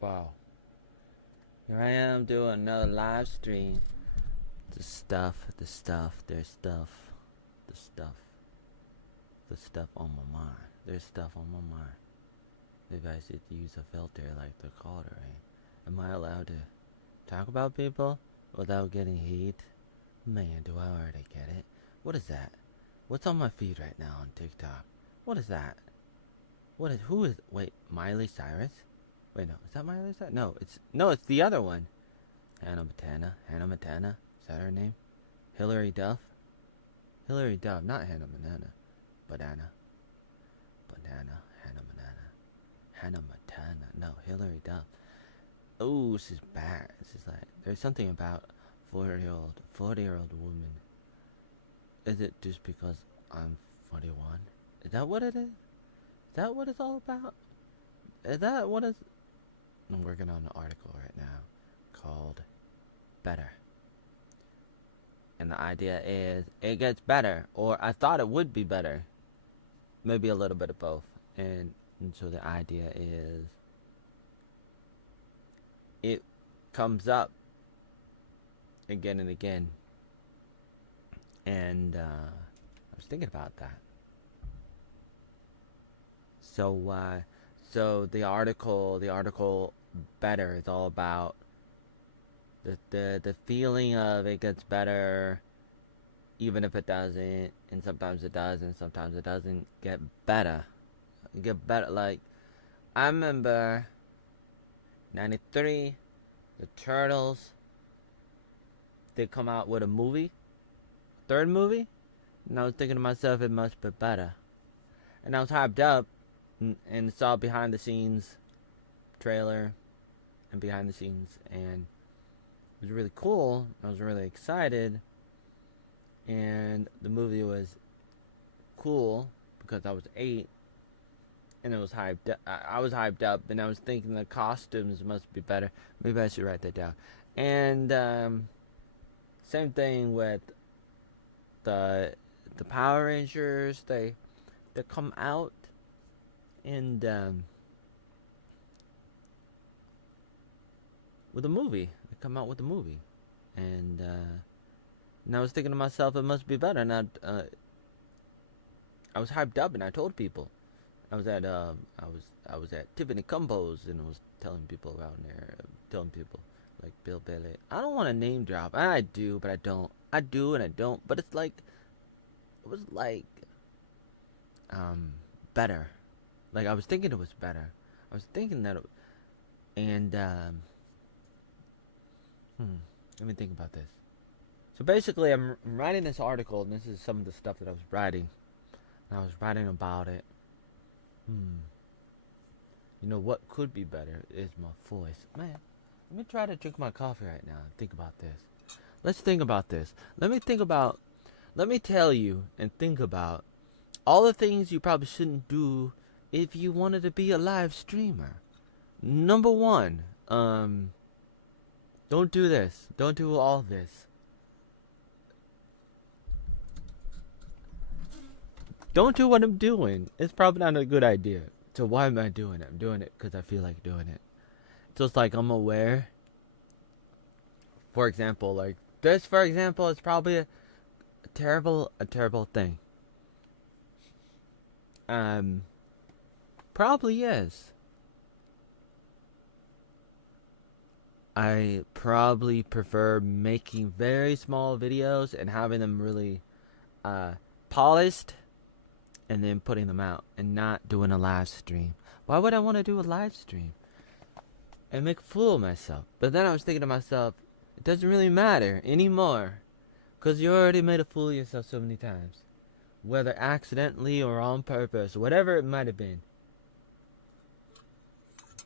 Wow. Here I am doing another live stream. The stuff, there's stuff, the stuff, the stuff on my mind. There's stuff on my mind. Maybe I should use a filter like the Calder, right? Am I allowed to talk about people without getting heat? Man, do I already get it. What is that? What's on my feed right now on TikTok? What is that? Wait, Miley Cyrus? Wait, no, is that Miley Cyrus? No, it's the other one. Hannah Montana, is that her name? Hillary Duff? Hillary Duff, not Hannah Montana. Banana, Hannah Montana, no, Hillary Duff. Oh, this is bad. This is like, there's something about 40-year-old woman. Is it just because I'm 41? Is that what it is? Is that what it's all about? Is that what it's... I'm working on an article right now called Better. And the idea is it gets better, or I thought it would be better. Maybe a little bit of both. And so the idea is it comes up again and again. And I was thinking about that. So the article Better is all about the feeling of it gets better, even if it doesn't, and sometimes it does, and sometimes it doesn't get better. Like, I remember 93, the Turtles, they come out with a movie, third movie, and I was thinking to myself, it must be better. And I was hyped up and saw behind the scenes trailer and behind the scenes, and it was really cool. I was really excited, and the movie was cool because I was 8, and it was hyped up. I was hyped up, and I was thinking the costumes must be better. Maybe I should write that down. And same thing with the Power Rangers. They come out, and with a movie. They come out with a movie, and I was thinking to myself, it must be better. And I was hyped up, and I told people. I was at Tiffany Combo's, and I was telling people around there, telling people like Bill Bailey. I don't want to name drop. I do, but I don't. I do and I don't. But it's like, it was like better. Like, I was thinking it was better. I was thinking that it, and let me think about this. So basically, I'm writing this article, and this is some of the stuff that I was writing. And I was writing about it. You know what could be better is my voice. Man, let me try to drink my coffee right now and think about this. Let's think about this. Let me tell you and think about all the things you probably shouldn't do if you wanted to be a live streamer. Number 1, don't do this. Don't do all this. Don't do what I'm doing. It's probably not a good idea. So why am I doing it? I'm doing it because I feel like doing it. So it's like I'm aware. For example, like this, for example, is probably a terrible thing. Probably is. I probably prefer making very small videos and having them really polished, and then putting them out and not doing a live stream. Why would I want to do a live stream and make a fool of myself? But then I was thinking to myself, it doesn't really matter anymore, because you already made a fool of yourself so many times, whether accidentally or on purpose, whatever it might have been.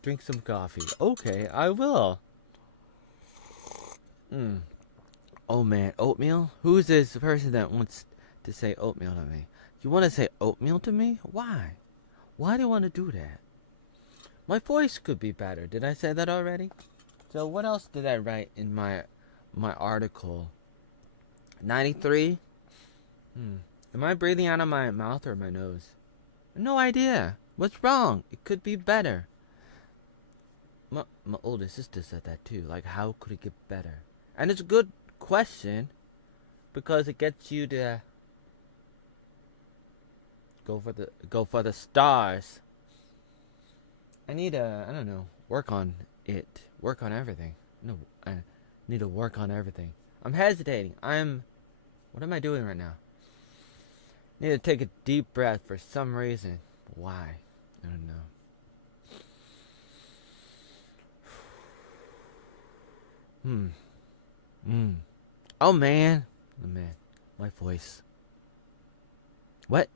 Drink some coffee. Okay, I will. Oh man, oatmeal? Who's this person that wants to say oatmeal to me? You want to say oatmeal to me? Why? Why do you want to do that? My voice could be better. Did I say that already? So what else did I write in my article? 93? Am I breathing out of my mouth or my nose? No idea. What's wrong? It could be better. my older sister said that too. Like, how could it get better? And it's a good question because it gets you to go for the stars. I need to, I don't know, work on it. Work on everything. No, I need to work on everything. I'm hesitating. What am I doing right now? I need to take a deep breath for some reason. Why? I don't know. Oh man. Oh man. My voice. What?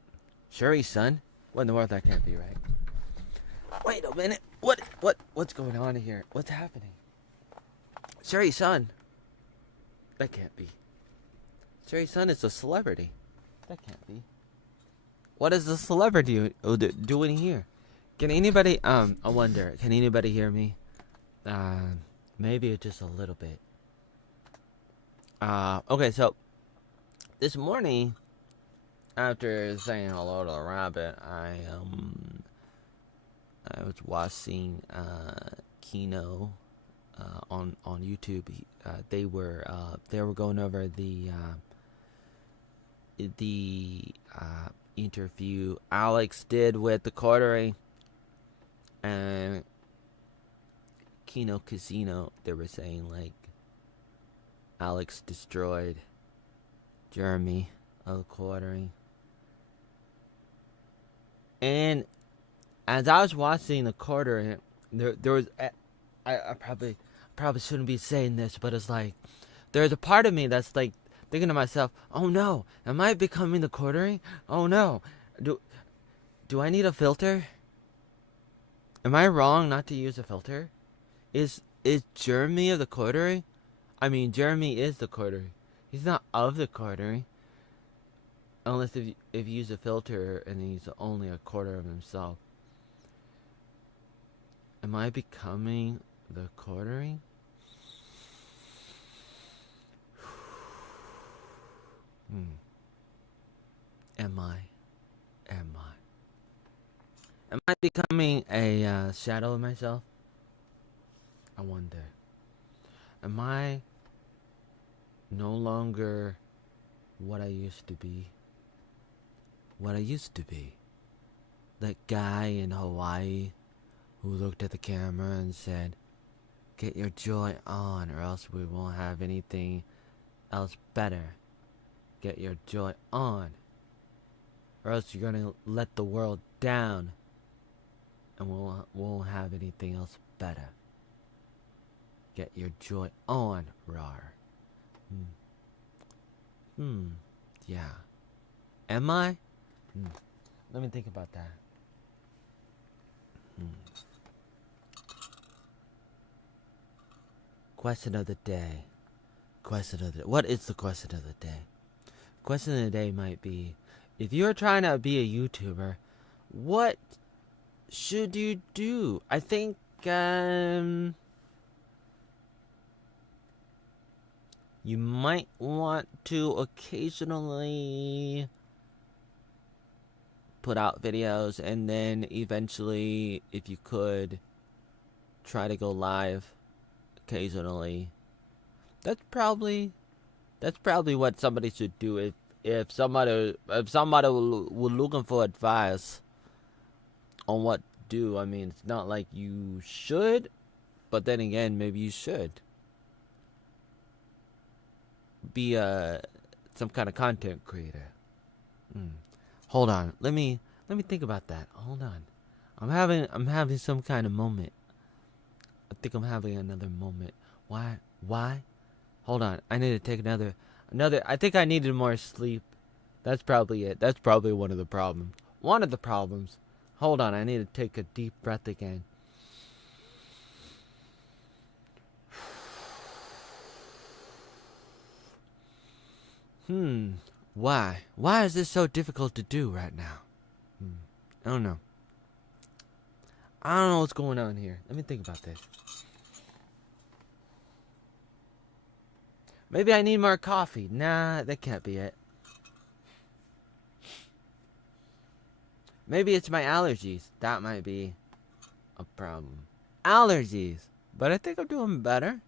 Sherry's son? What in the world? That can't be right. Wait a minute. What's going on here? What's happening? Sherry's son? That can't be. Sherry's son is a celebrity. That can't be. What is the celebrity doing here? Can anybody, I wonder, can anybody hear me? Maybe just a little bit. Okay, so, this morning, after saying hello to the rabbit, I was watching, Kino, on YouTube. They were going over the interview Alex did with the Cartering and Kino Casino. They were saying like Alex destroyed Jeremy of the Cartering, and as I was watching the Cartering, there was I probably shouldn't be saying this, but it's like there's a part of me that's like thinking to myself, oh no, am I becoming the Quartering? Oh no, do I need a filter? Am I wrong not to use a filter? Is Jeremy of the Quartering? I mean, Jeremy is the Quartering. He's not of the Quartering. Unless if you use a filter and he's only a quarter of himself. Am I becoming the Quartering? Am I? Am I becoming a shadow of myself? I wonder. Am I no longer what I used to be? What I used to be? That guy in Hawaii who looked at the camera and said, "Get your joy on, or else we won't have anything else better. Get your joy on, or else you're gonna let the world down, and we won't have anything else better. Get your joy on, rar." Yeah. Am I? Let me think about that. Question of the day. What is the question of the day? Question of the day might be, if you're trying to be a YouTuber, what should you do? I think, you might want to occasionally put out videos, and then eventually, if you could, try to go live occasionally. That's probably what somebody should do if somebody were looking for advice on what to do. I mean, it's not like you should, but then again, maybe you should be some kind of content creator. Hold on, let me think about that. Hold on, I'm having some kind of moment. I think I'm having another moment. Why? Hold on, I need to take another. I think I needed more sleep. That's probably it. That's probably one of the problems. Hold on, I need to take a deep breath again. Why? Why is this so difficult to do right now? I don't know. I don't know what's going on here. Let me think about this. Maybe I need more coffee. Nah, that can't be it. Maybe it's my allergies. That might be a problem. allergies. But I think I'm doing better.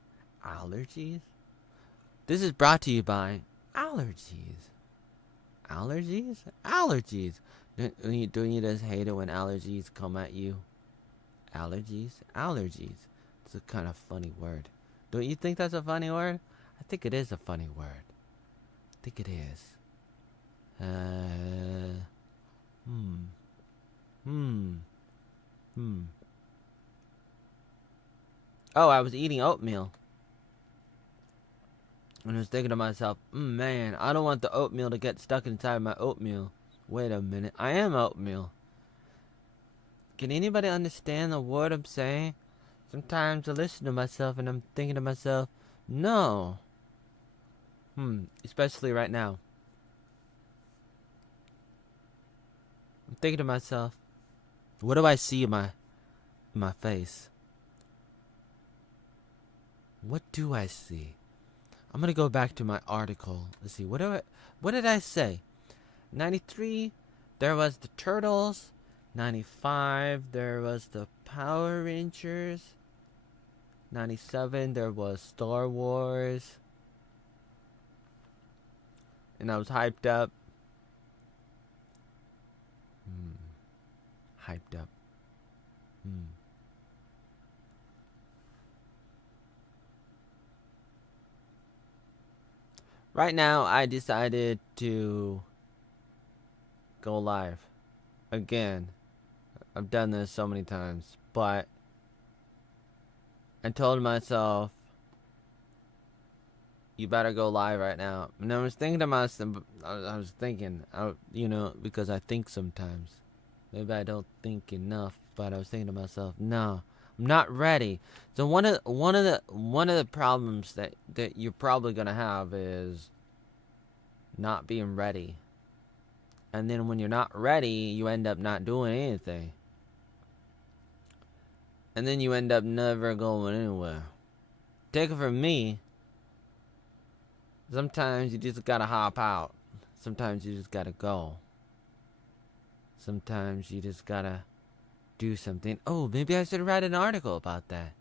Allergies? This is brought to you by allergies. Allergies? Allergies. Don't you just hate it when allergies come at you? Allergies? Allergies. It's a kind of funny word. Don't you think that's a funny word? I think it is a funny word. I think it is. Oh, I was eating oatmeal. And I was thinking to myself, man, I don't want the oatmeal to get stuck inside my oatmeal. Wait a minute, I am oatmeal. Can anybody understand the word I'm saying? Sometimes I listen to myself and I'm thinking to myself, no. Especially right now. I'm thinking to myself, what do I see in my face? What do I see? I'm gonna go back to my article. Let's see, what did I say? 93, there was the Turtles. 95, there was the Power Rangers. 97, there was Star Wars. And I was hyped up. Hyped up. Right now, I decided to go live. Again. I've done this so many times. But I told myself, you better go live right now. And I was thinking to myself, because I think sometimes. Maybe I don't think enough, but I was thinking to myself, no, I'm not ready. So one of the problems that you're probably gonna have is not being ready. And then when you're not ready, you end up not doing anything. And then you end up never going anywhere. Take it from me. Sometimes you just gotta hop out. Sometimes you just gotta go. Sometimes you just gotta do something. Oh, maybe I should write an article about that.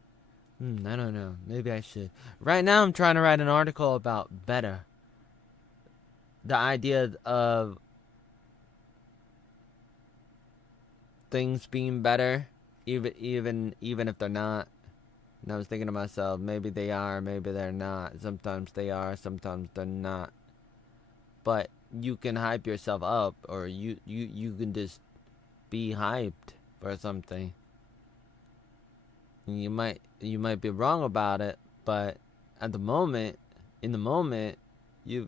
I don't know. Maybe I should. Right now I'm trying to write an article about better. The idea of things being better, even if they're not. And I was thinking to myself, maybe they are, maybe they're not. Sometimes they are, sometimes they're not. But you can hype yourself up, or you can just be hyped for something. And you might be wrong about it, but in the moment, you're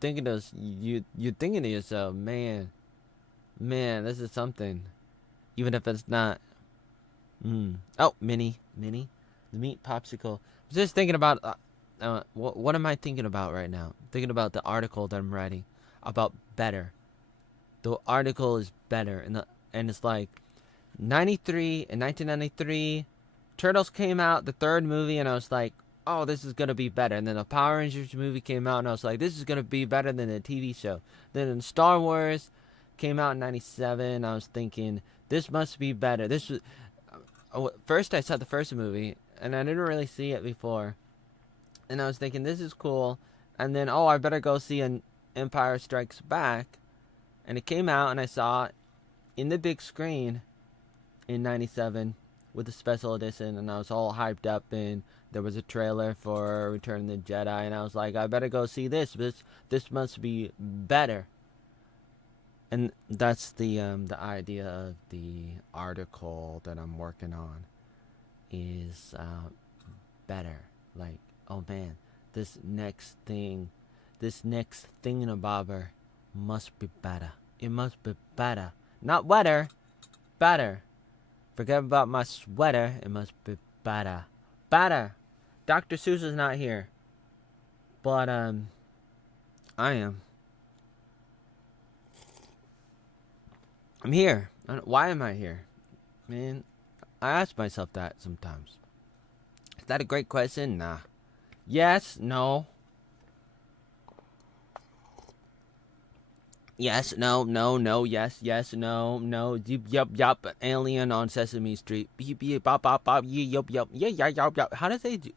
thinking to yourself, man, this is something, even if it's not. Oh, mini, the meat popsicle. I was just thinking about what am I thinking about right now? I'm thinking about the article that I'm writing about better. The article is better, and it's like 1993, Turtles came out, the third movie, and I was like, oh, this is gonna be better. And then the Power Rangers movie came out, and I was like, this is gonna be better than the TV show. Then Star Wars came out in 97. I was thinking, this must be better. This was first I saw the first movie, and I didn't really see it before. And I was thinking, this is cool. And then, I better go see an Empire Strikes Back. And it came out, and I saw it in the big screen in 97 with the special edition. And I was all hyped up, and there was a trailer for Return of the Jedi. And I was like, I better go see this. This must be better. And that's the idea of the article that I'm working on is better. Like, oh man, this next thingamabobber must be better. It must be better. Not wetter, better. Forget about my sweater. It must be better. Better. Dr. Seuss is not here. But, I am. I'm here. Why am I here? Man, I ask myself that sometimes. Is that a great question? Nah. Yes, no. Yes, no, no, no, yes, yes, no, no, yup, yup, alien on Sesame Street. Beep, beep, bop, bop, bop, yup, yup, yeah, yeah, yup, yup. How do they, do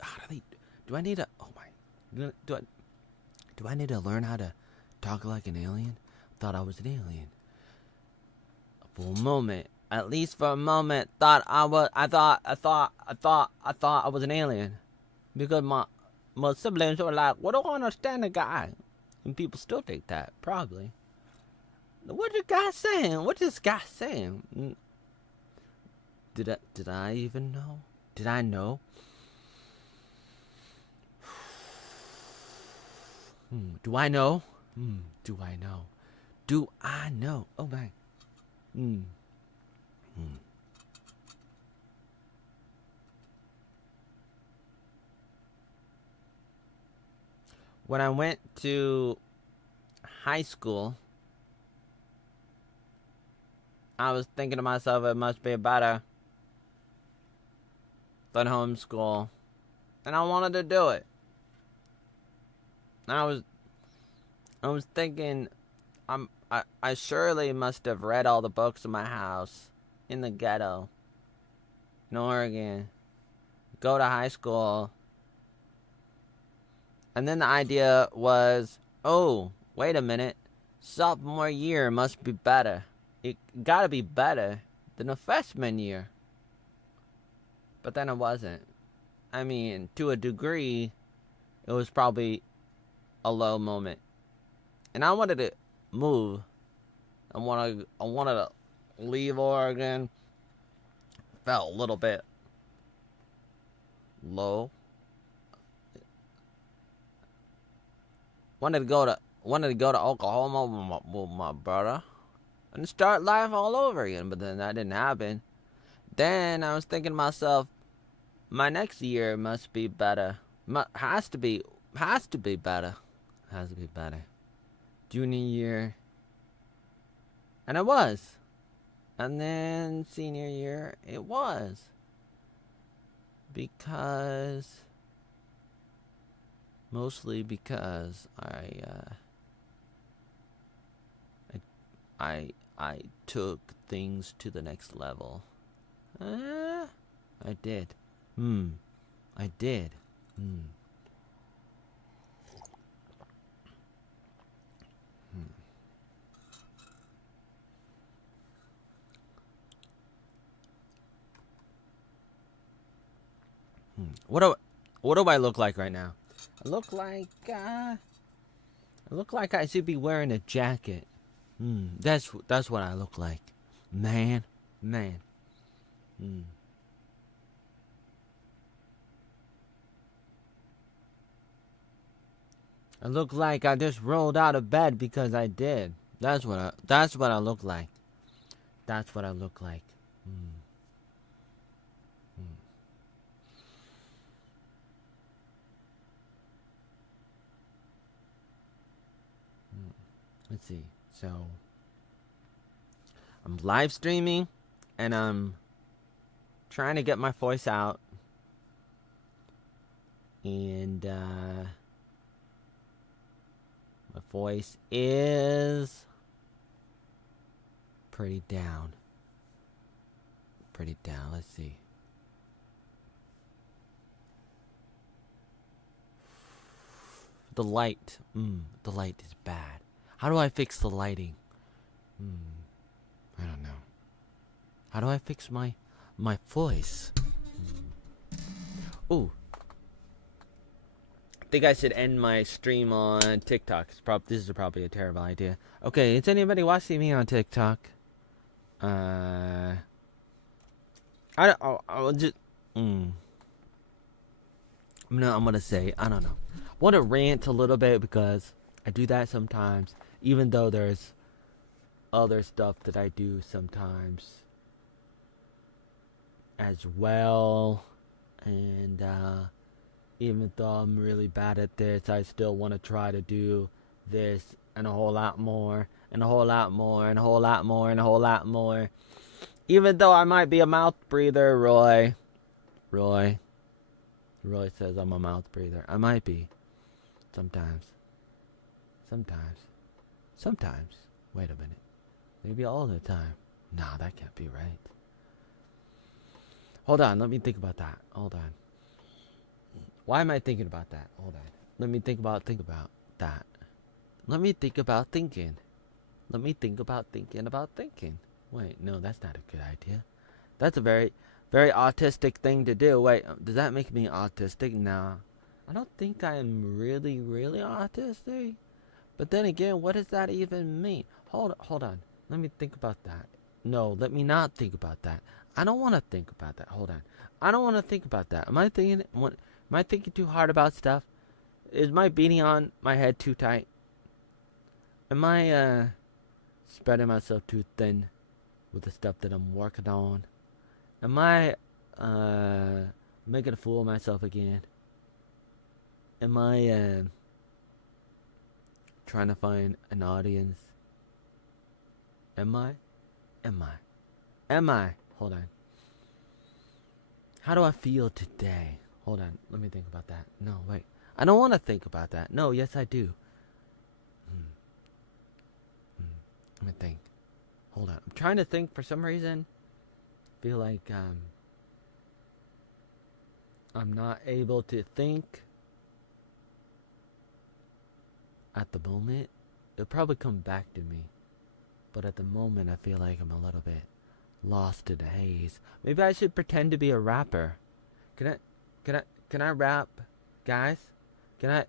I need to, oh my, do I need to learn how to talk like an alien? Thought I was an alien. For a moment, at least for a moment, I thought I was an alien. Because my siblings were like, "We don't understand the guy," and people still think that probably. What the guy saying? What this guy saying? Did I even know? Did I know? Do I know? Do I know? Do I know? Oh my. Hmm. Hmm. When I went to high school, I was thinking to myself, it must be better than homeschool, and I wanted to do it. And I was thinking, I surely must have read all the books in my house in the ghetto in Oregon, go to high school, and then the idea was, oh, wait a minute, sophomore year must be better. It gotta be better than a freshman year. But then it wasn't. I mean, to a degree, it was probably a low moment. And I wanted to move. I wanted to leave Oregon. Felt a little bit low. Wanted to go to Oklahoma with my brother and start life all over again, but then that didn't happen. Then I was thinking to myself, my next year must be better. Has to be better. Has to be better. Junior year, and it was. And then senior year, it was. Mostly because I took things to the next level. I did. I did. What do I look like right now? I look like I should be wearing a jacket. That's what I look like. Man. I look like I just rolled out of bed because I did. That's what I look like. That's what I look like. Let's see. So I'm live streaming and I'm trying to get my voice out. And my voice is pretty down. Let's see. The light. The light is bad. How do I fix the lighting? I don't know. How do I fix my voice? Ooh. I think I should end my stream on TikTok. This is probably a terrible idea. Okay, is anybody watching me on TikTok? I'll just. I'm gonna say, I don't know. I want to rant a little bit because I do that sometimes, even though there's other stuff that I do sometimes as well. And even though I'm really bad at this, I still want to try to do this and a whole lot more, and a whole lot more, and a whole lot more, and a whole lot more. Even though I might be a mouth breather, Roy says I'm a mouth breather. I might be. Sometimes. Wait a minute. Maybe all the time. Nah, that can't be right. Hold on, let me think about that. Hold on. Why am I thinking about that? Hold on. Let me think about that. Let me think about thinking. Let me think about thinking about thinking. Wait, no, that's not a good idea. That's a very, very autistic thing to do. Wait, does that make me autistic? Nah. I don't think I'm really, really autistic. But then again, what does that even mean? Hold on. Let me think about that. No, let me not think about that. I don't want to think about that. Hold on. I don't want to think about that. Am I thinking too hard about stuff? Is my beanie on my head too tight? Am I spreading myself too thin with the stuff that I'm working on? Am I making a fool of myself again? Am I trying to find an audience? Am I? Hold on. How do I feel today? Hold on. Let me think about that. No, wait. I don't want to think about that. No, yes, I do. Let me think. Hold on. I'm trying to think for some reason. Feel like I'm not able to think at the moment. It'll probably come back to me. But at the moment, I feel like I'm a little bit lost in the haze. Maybe I should pretend to be a rapper. Can I rap, guys? Can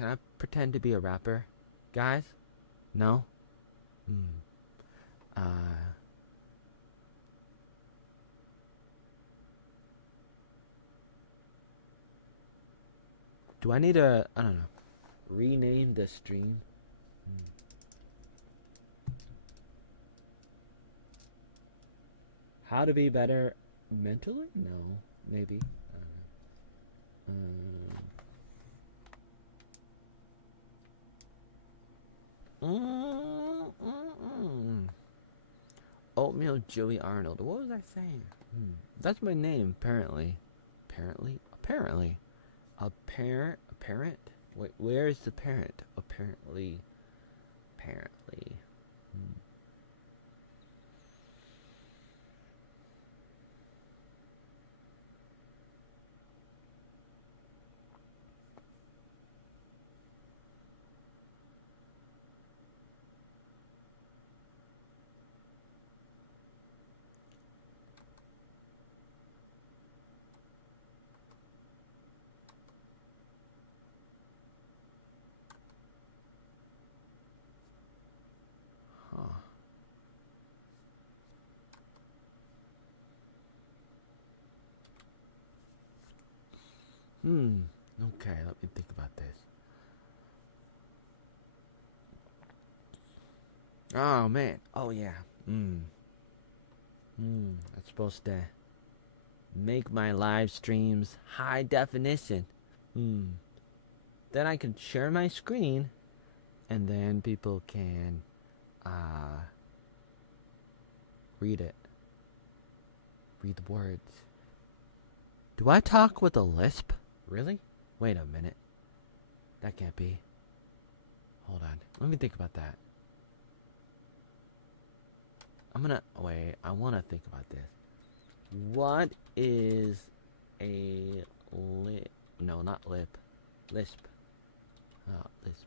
I pretend to be a rapper, guys? No? Do I need to, I don't know, rename the stream? How to be better mentally? No, maybe. I don't know. Oatmeal Joey Arnold. What was I saying? That's my name, apparently. Apparently. A parent? Wait, where is the parent? Apparently. Okay, let me think about this. Oh, man. Oh, yeah. I'm supposed to make my live streams high definition. Then I can share my screen, and then people can read it. Read the words. Do I talk with a lisp? Really? Wait a minute. That can't be. Hold on. Let me think about that. Wait, I want to think about this. What is a lip? No, not lip. Lisp. Lisp.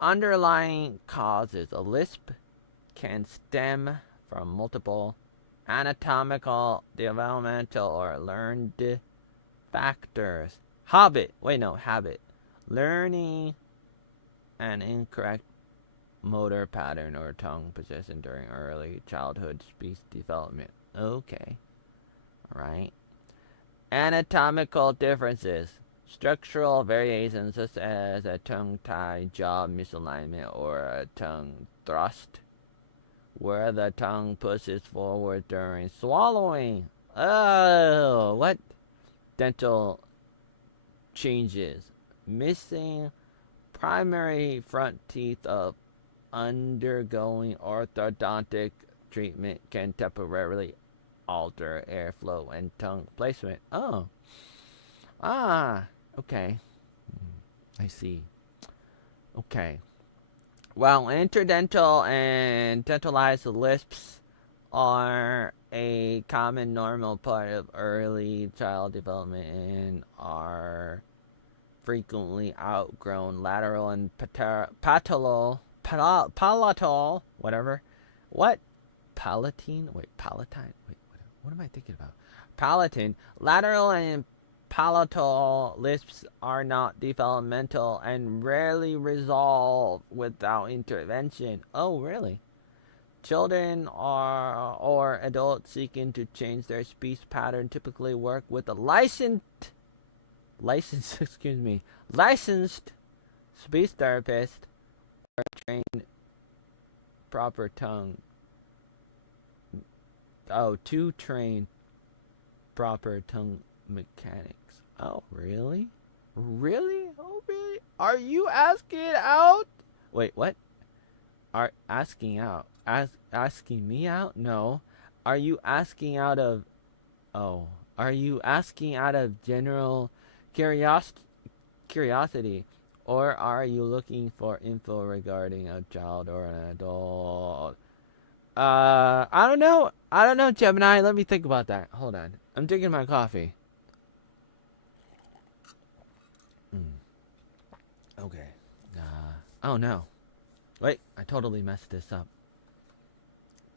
underlying causes. A lisp can stem from multiple anatomical, developmental, or learned factors. Habit. Learning an incorrect motor pattern or tongue position during early childhood speech development. Okay. Alright. Anatomical differences. Structural variations such as a tongue-tie jaw misalignment or a tongue thrust where the tongue pushes forward during swallowing. Oh, what? Dental changes. Missing primary front teeth of undergoing orthodontic treatment can temporarily alter airflow and tongue placement. Oh. Okay. I see. Okay. Well, interdental and dentalized lisps are a common normal part of early child development and are frequently outgrown lateral and palatal, whatever. What? Palatine? Wait, palatine? Wait, what am I thinking about? Palatine. Lateral and palatal lisps are not developmental and rarely resolve without intervention. Oh, really? Children or adults seeking to change their speech pattern typically work with a licensed speech therapist or trained proper tongue. To train proper tongue mechanics. Oh, really? Really? Oh, really? Are you asking out? Wait, what? Are asking out? Asking me out? No. Are you asking out of? Oh, are you asking out of general curiosity, or are you looking for info regarding a child or an adult? I don't know. Gemini. Let me think about that. Hold on. I'm drinking my coffee. Okay. Oh no. Wait, I totally messed this up.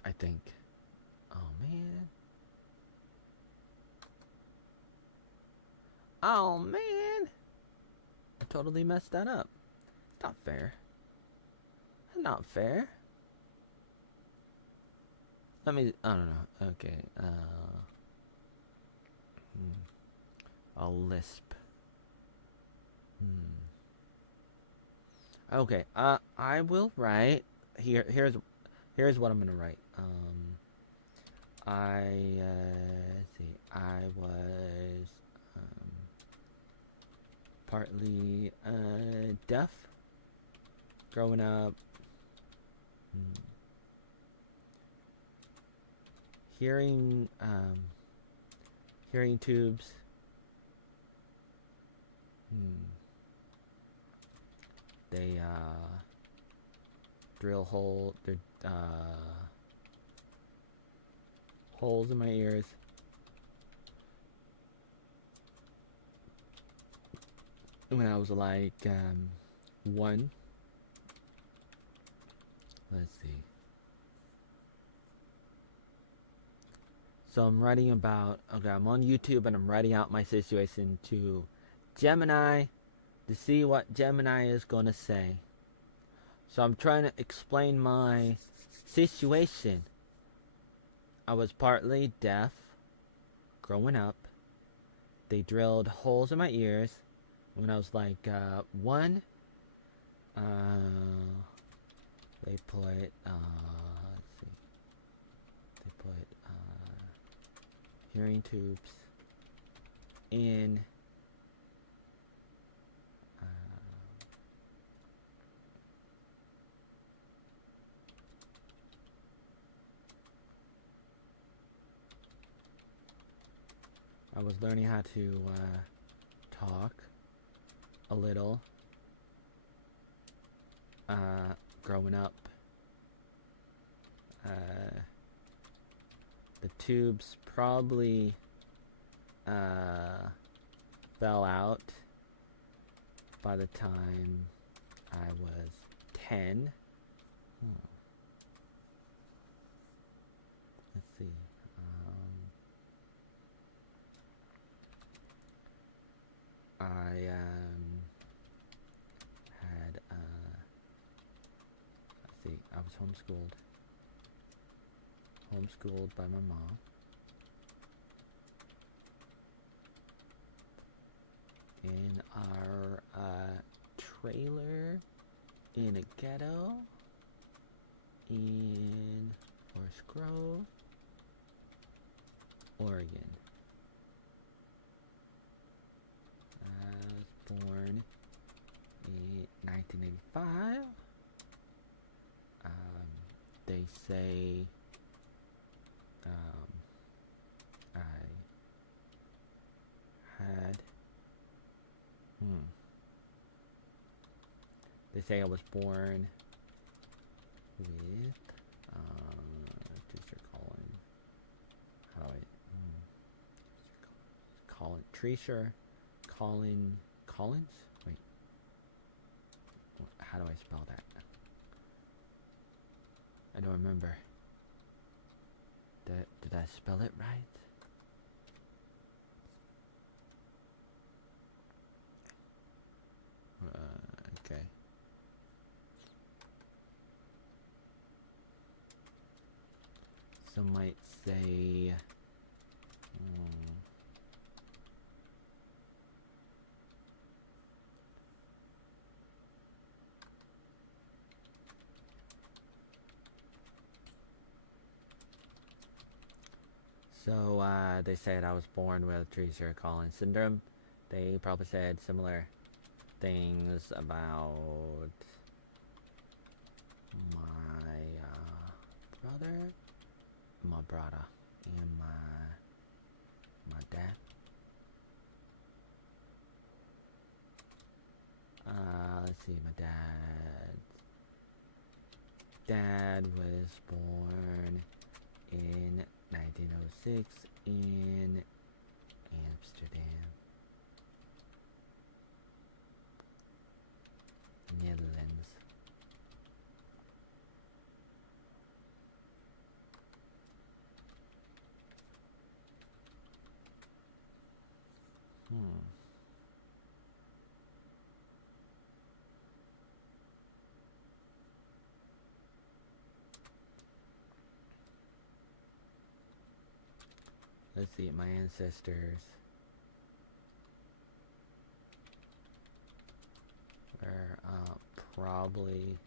I think. Oh man. I totally messed that up. Not fair. Not fair. I don't know. Okay. A lisp. Okay. I will write. Here's what I'm gonna write. Let's see. I was partly deaf growing up. Hearing tubes. They drill holes in my ears. When I was like 1. Let's see. So I'm writing about, I'm on YouTube and I'm writing out my situation to Gemini to see what Gemini is going to say. So I'm trying to explain my situation. I was partly deaf growing up. They drilled holes in my ears when I was like 1. They put, let's see. They put hearing tubes in I was learning how to talk a little growing up. The tubes probably fell out by the time I was 10. Let's see. I had let's see. I was homeschooled by my mom. In our trailer in a ghetto in Forest Grove, Oregon. I was born in 1985. They say I had they say I was born with Teacher Colin. How do I Colin Treasure Colin Collins? Wait. How do I spell that? I don't remember. Did I spell it right? Okay. Some might say so they said I was born with Treacher-Collins syndrome. They probably said similar things about my brother, and my dad. Let's see, my dad was born in 1906 in Amsterdam, Netherlands. Let's see, my ancestors were probably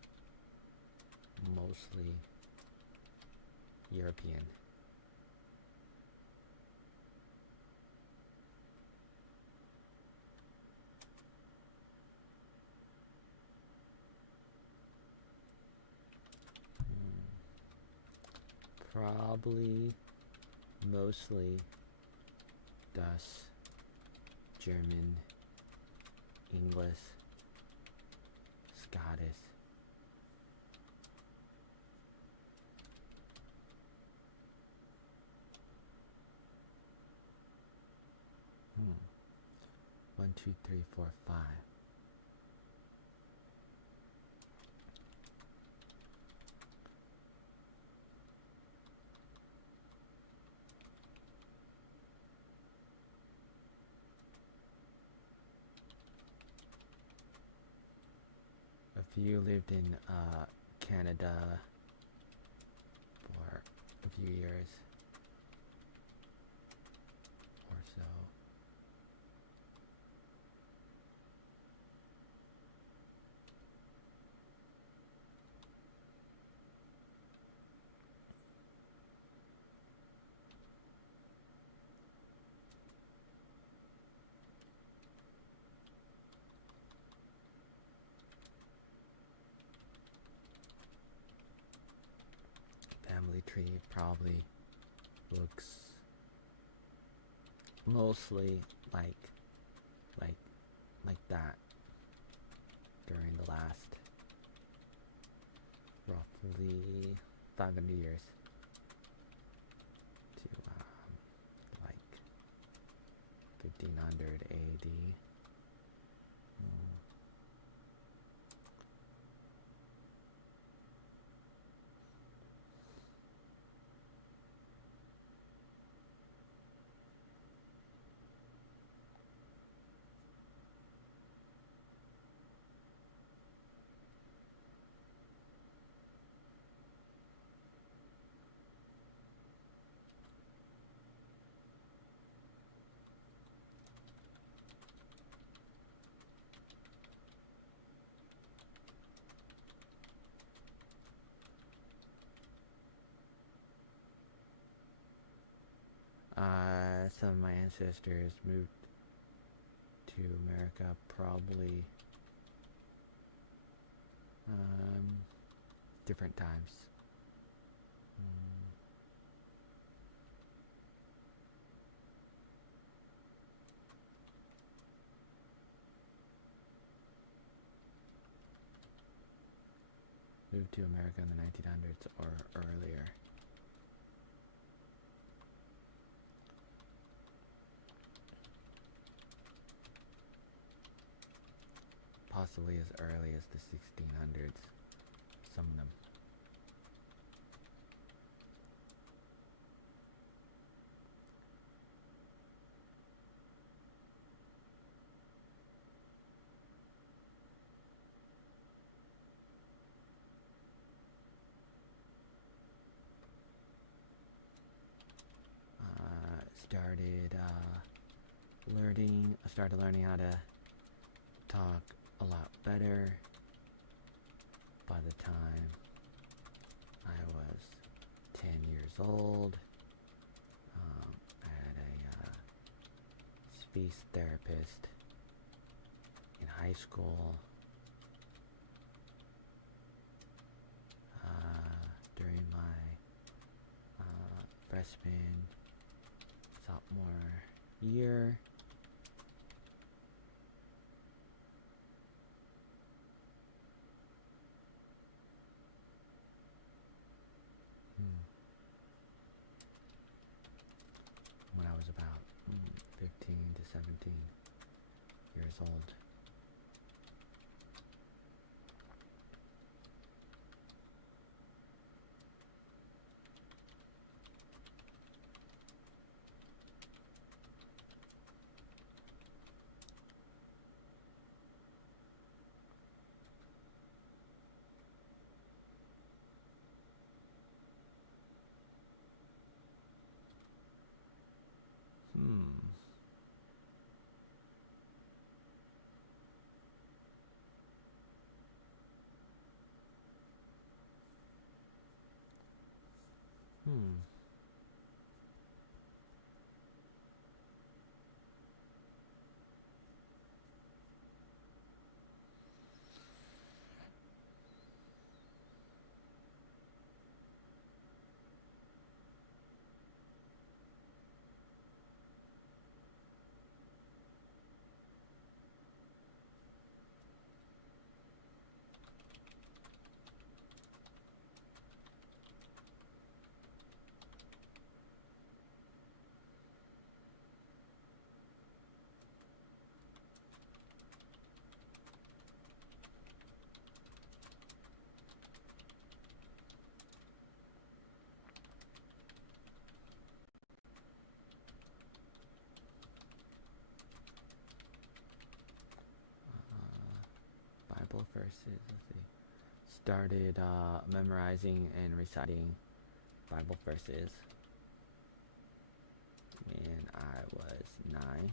mostly European. Probably mostly Dutch, German, English, Scottish. One, two, three, four, five. A few lived in Canada for a few years or so. Family tree probably looks mostly like that during the last roughly 500 years to like 1500 AD. some of my ancestors moved to America probably different times. Mm. Moved to America in the 1900s or earlier. Possibly as early as the 1600s, some of them. I started learning how to talk a lot better by the time I was 10 years old. I had a speech therapist in high school. During my freshman, sophomore year. When I was about 15 to 17 years old. Hmm. Bible verses. Let's see. Started memorizing and reciting Bible verses when I was 9.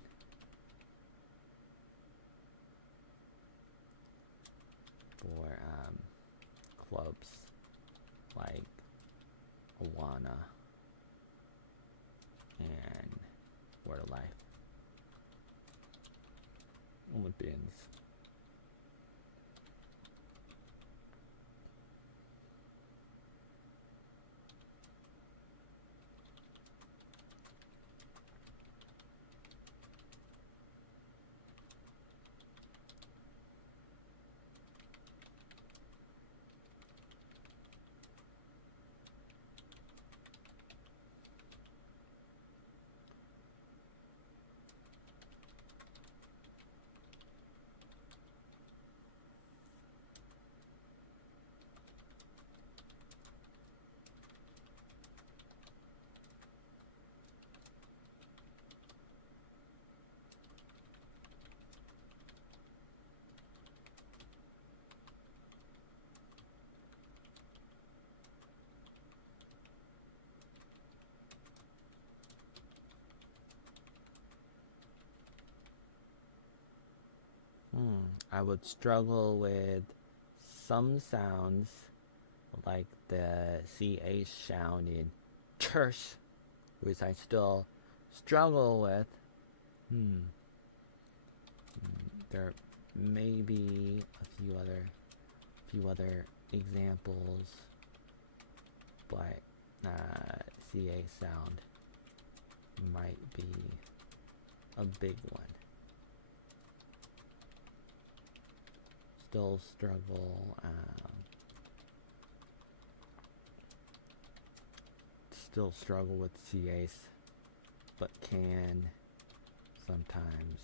For clubs like Awana and Word of Life. Olympians. I would struggle with some sounds like the CH sound in church, which I still struggle with. There may be a few other examples, but CA sound might be a big one. Still struggle. Still struggle with CAs, but can sometimes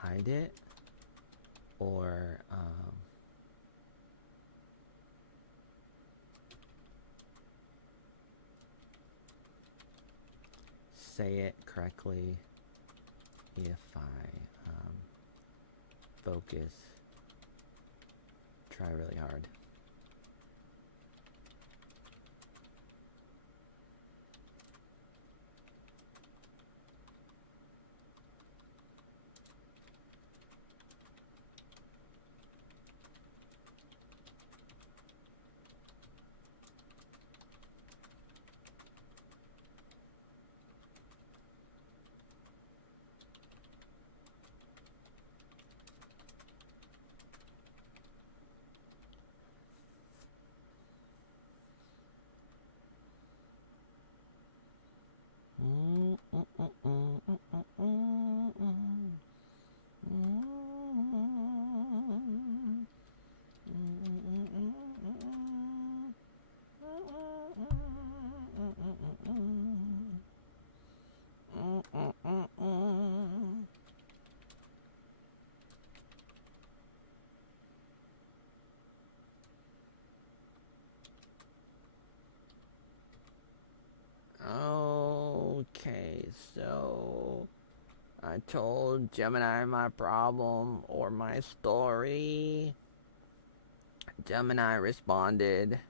hide it or say it correctly if I focus, try really hard. Okay, so I told Gemini my problem or my story. Gemini responded,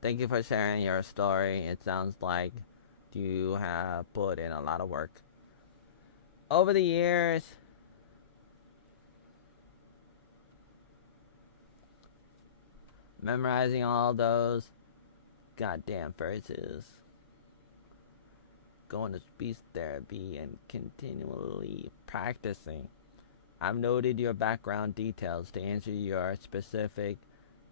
"Thank you for sharing your story. It sounds like you have put in a lot of work over the years. Memorizing all those goddamn phrases, going to speech therapy, and continually practicing. I've noted your background details to answer your specific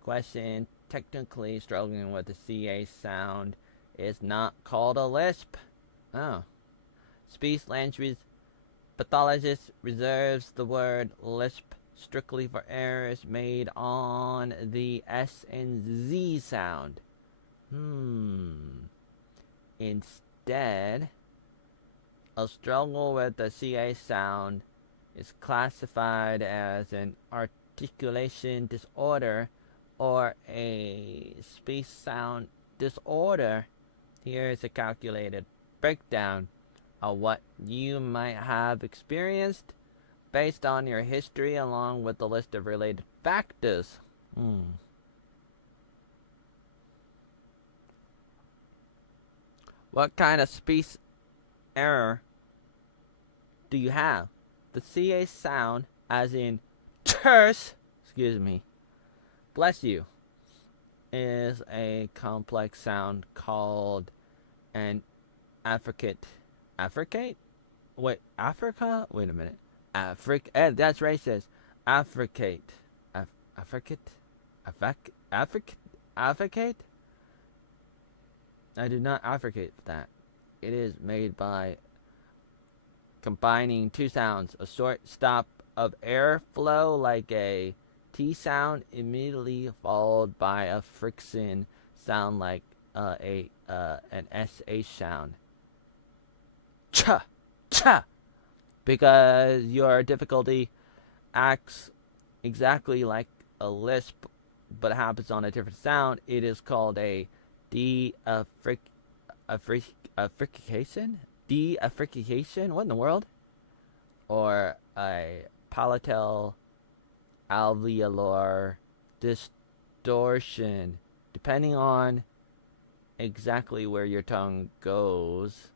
question. Technically, struggling with the CA sound is not called a lisp. Oh. Speech language pathologist reserves the word lisp strictly for errors made on the S and Z sound. Instead, a struggle with the CA sound is classified as an articulation disorder or a speech sound disorder. Here is a calculated breakdown of what you might have experienced based on your history along with the list of related factors. What kind of speech error do you have? The CA sound, as in terse, bless you, is a complex sound called an affricate. Affricate? Wait, Africa? Wait a minute. That's racist. Affricate. Affricate? Affricate? I do not affricate that. It is made by combining two sounds, a short stop of airflow like a T sound immediately followed by a friction sound like an SH sound. Cha! Cha! Because your difficulty acts exactly like a lisp but happens on a different sound, it is called a de-affrication? De-affrication? What in the world? Or a palatal alveolar distortion, depending on exactly where your tongue goes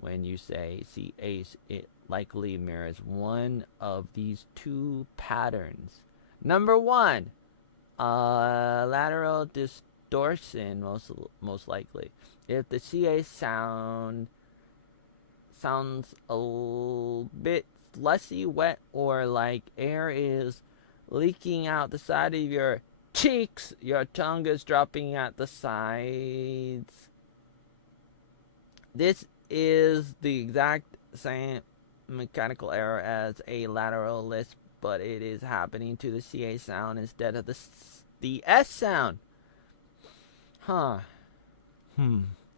when you say CH. It likely mirrors one of these two patterns. Number one, lateral distortion distortion, most likely. If the CA sounds a little bit slushy, wet, or like air is leaking out the side of your cheeks, your tongue is dropping at the sides. This is the exact same mechanical error as a lateral lisp, but it is happening to the CA sound instead of the S sound. Huh.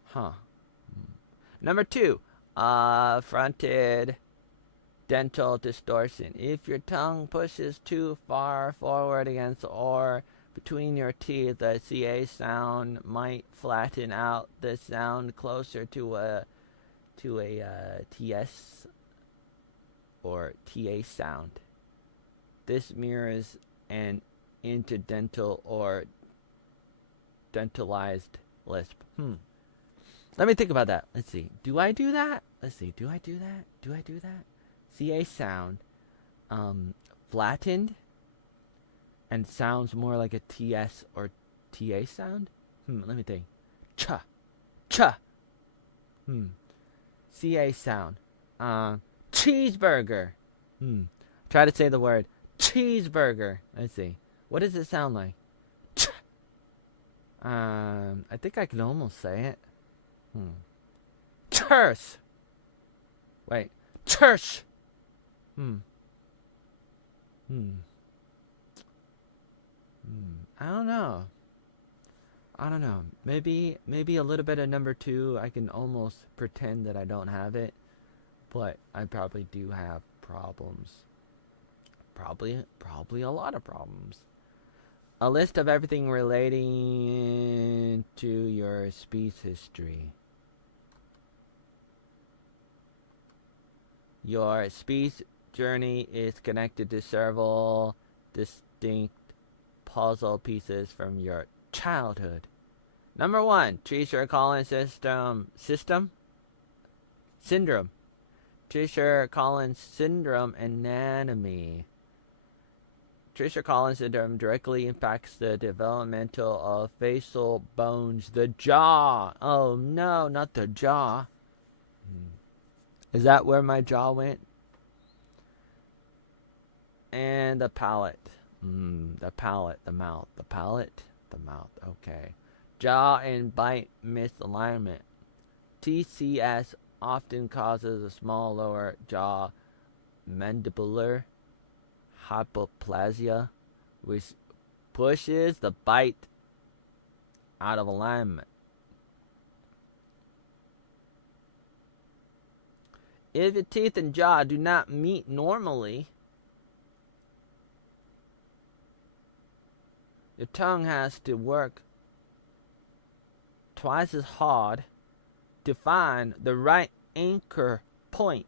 Huh. Number 2, fronted dental distortion. If your tongue pushes too far forward against or between your teeth, the CA sound might flatten out the sound closer to a TS or TA sound. This mirrors an interdental or dentalized lisp. Let me think about that. Let's see. Do I do that? Do I do that? CA sound flattened and sounds more like a TS or TA sound? Let me think. Cha. CA sound. Cheeseburger. Try to say the word cheeseburger. Let's see. What does it sound like? I think I can almost say it. Terse. Wait. Terse. I don't know. Maybe a little bit of number 2. I can almost pretend that I don't have it, but I probably do have problems. Probably a lot of problems. A list of everything relating to your speech history. Your speech journey is connected to several distinct puzzle pieces from your childhood. Number 1, Treacher-Collins syndrome. Treacher-Collins syndrome anatomy. Treacher-Collins syndrome directly impacts the developmental of facial bones, the jaw. Oh no, not the jaw. Is that where my jaw went? And the palate. The palate, the mouth. The palate, the mouth. Okay. Jaw and bite misalignment. TCS often causes a small lower jaw mandibular hypoplasia, which pushes the bite out of alignment. If your teeth and jaw do not meet normally, your tongue has to work twice as hard to find the right anchor point.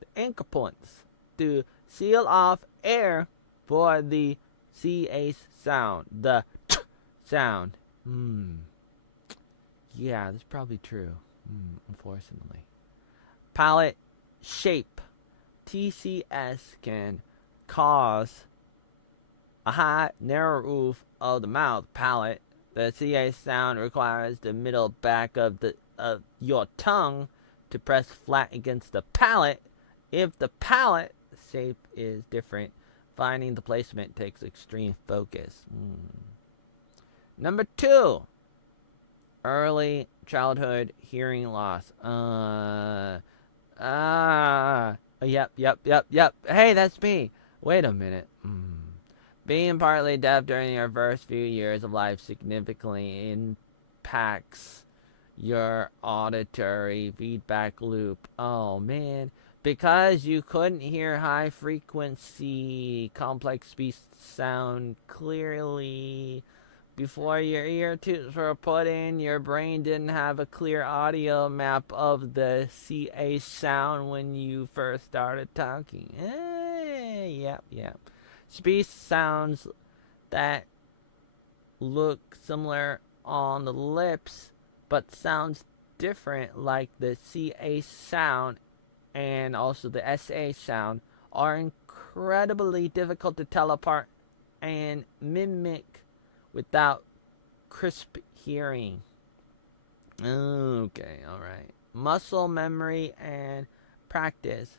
The anchor points to seal off air for the CH sound, the T sound. Yeah, that's probably true. Unfortunately. Palate shape. TCS can cause a high, narrow roof of the mouth palate. The CH sound requires the middle back of your tongue to press flat against the palate. If the palate shape is different, finding the placement takes extreme focus. Number 2, early childhood hearing loss. Yep. Hey, that's me. Wait a minute. Being partly deaf during your first few years of life significantly impacts your auditory feedback loop. Oh man. Because you couldn't hear high frequency complex speech sound clearly before your ear tubes were put in, your brain didn't have a clear audio map of the CA sound when you first started talking. Yep. Speech sounds that look similar on the lips but sounds different, like the CA sound and also the SA sound, are incredibly difficult to tell apart and mimic without crisp hearing. Okay, alright. Muscle memory and practice.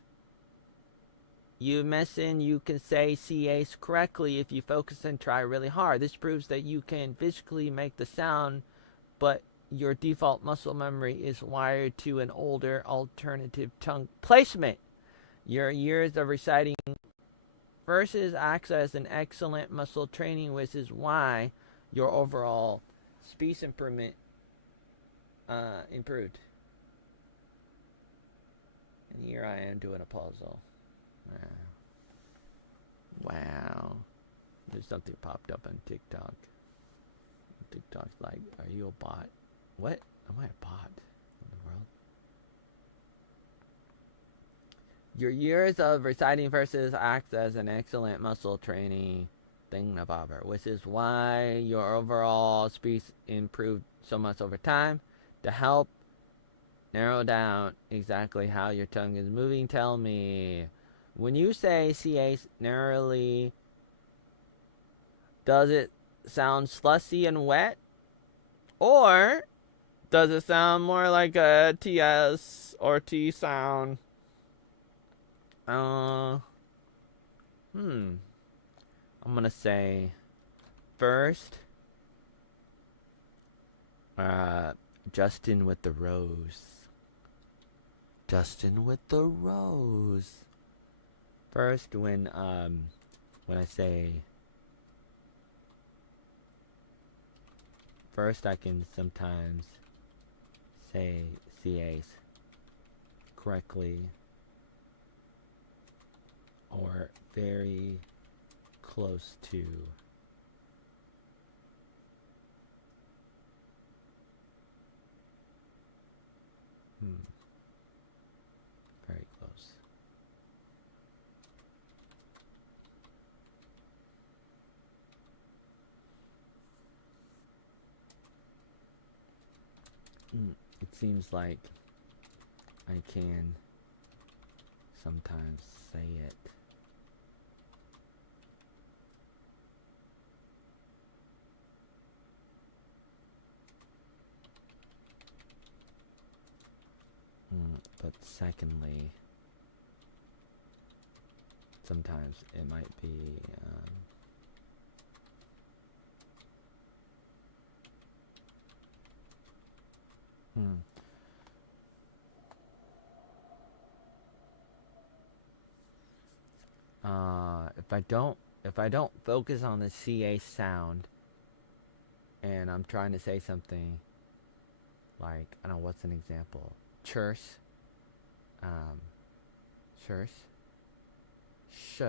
You mentioned you can say CAs correctly if you focus and try really hard. This proves that you can physically make the sound, but your default muscle memory is wired to an older alternative tongue placement. Your years of reciting verses acts as an excellent muscle training, which is why your overall speech improvement improved. And here I am doing a puzzle. Wow. There's something popped up on TikTok. TikTok's like, are you a bot? What? Am I a bot? What in the world? Your years of reciting verses act as an excellent muscle training thingamabobber, which is why your overall speech improved so much over time. To help narrow down exactly how your tongue is moving, tell me, when you say CAs narrowly, does it sound slushy and wet? Or does it sound more like a TS or T sound? I'm gonna say first, Justin with the rose. Justin with the rose. First, when I say first, I can sometimes say CAs correctly or very close to. Very close. It seems like I can sometimes say it. But secondly, sometimes it might be if I don't focus on the CA sound and I'm trying to say something like, I don't know, what's an example? Church. Church. Sh.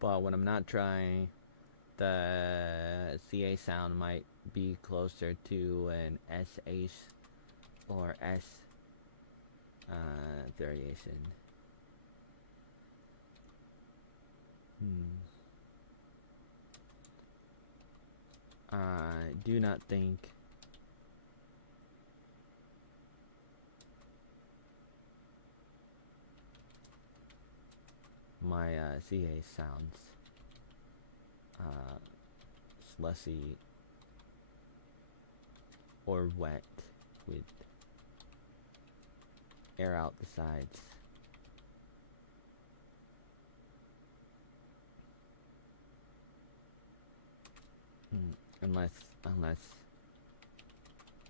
But when I'm not trying, the CA sound might be closer to an SH or S variation. I do not think my CA sounds slushy or wet with air out the sides. Unless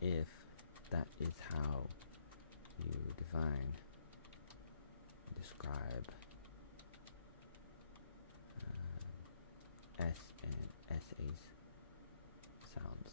if that is how you describe S and SA's sounds.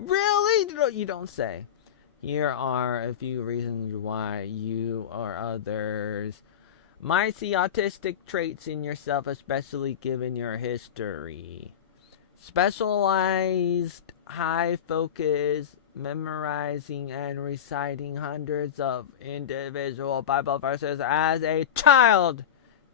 Really? You don't say. Here are a few reasons why you or others might see autistic traits in yourself, especially given your history. Specialized, high focus, memorizing and reciting hundreds of individual Bible verses as a child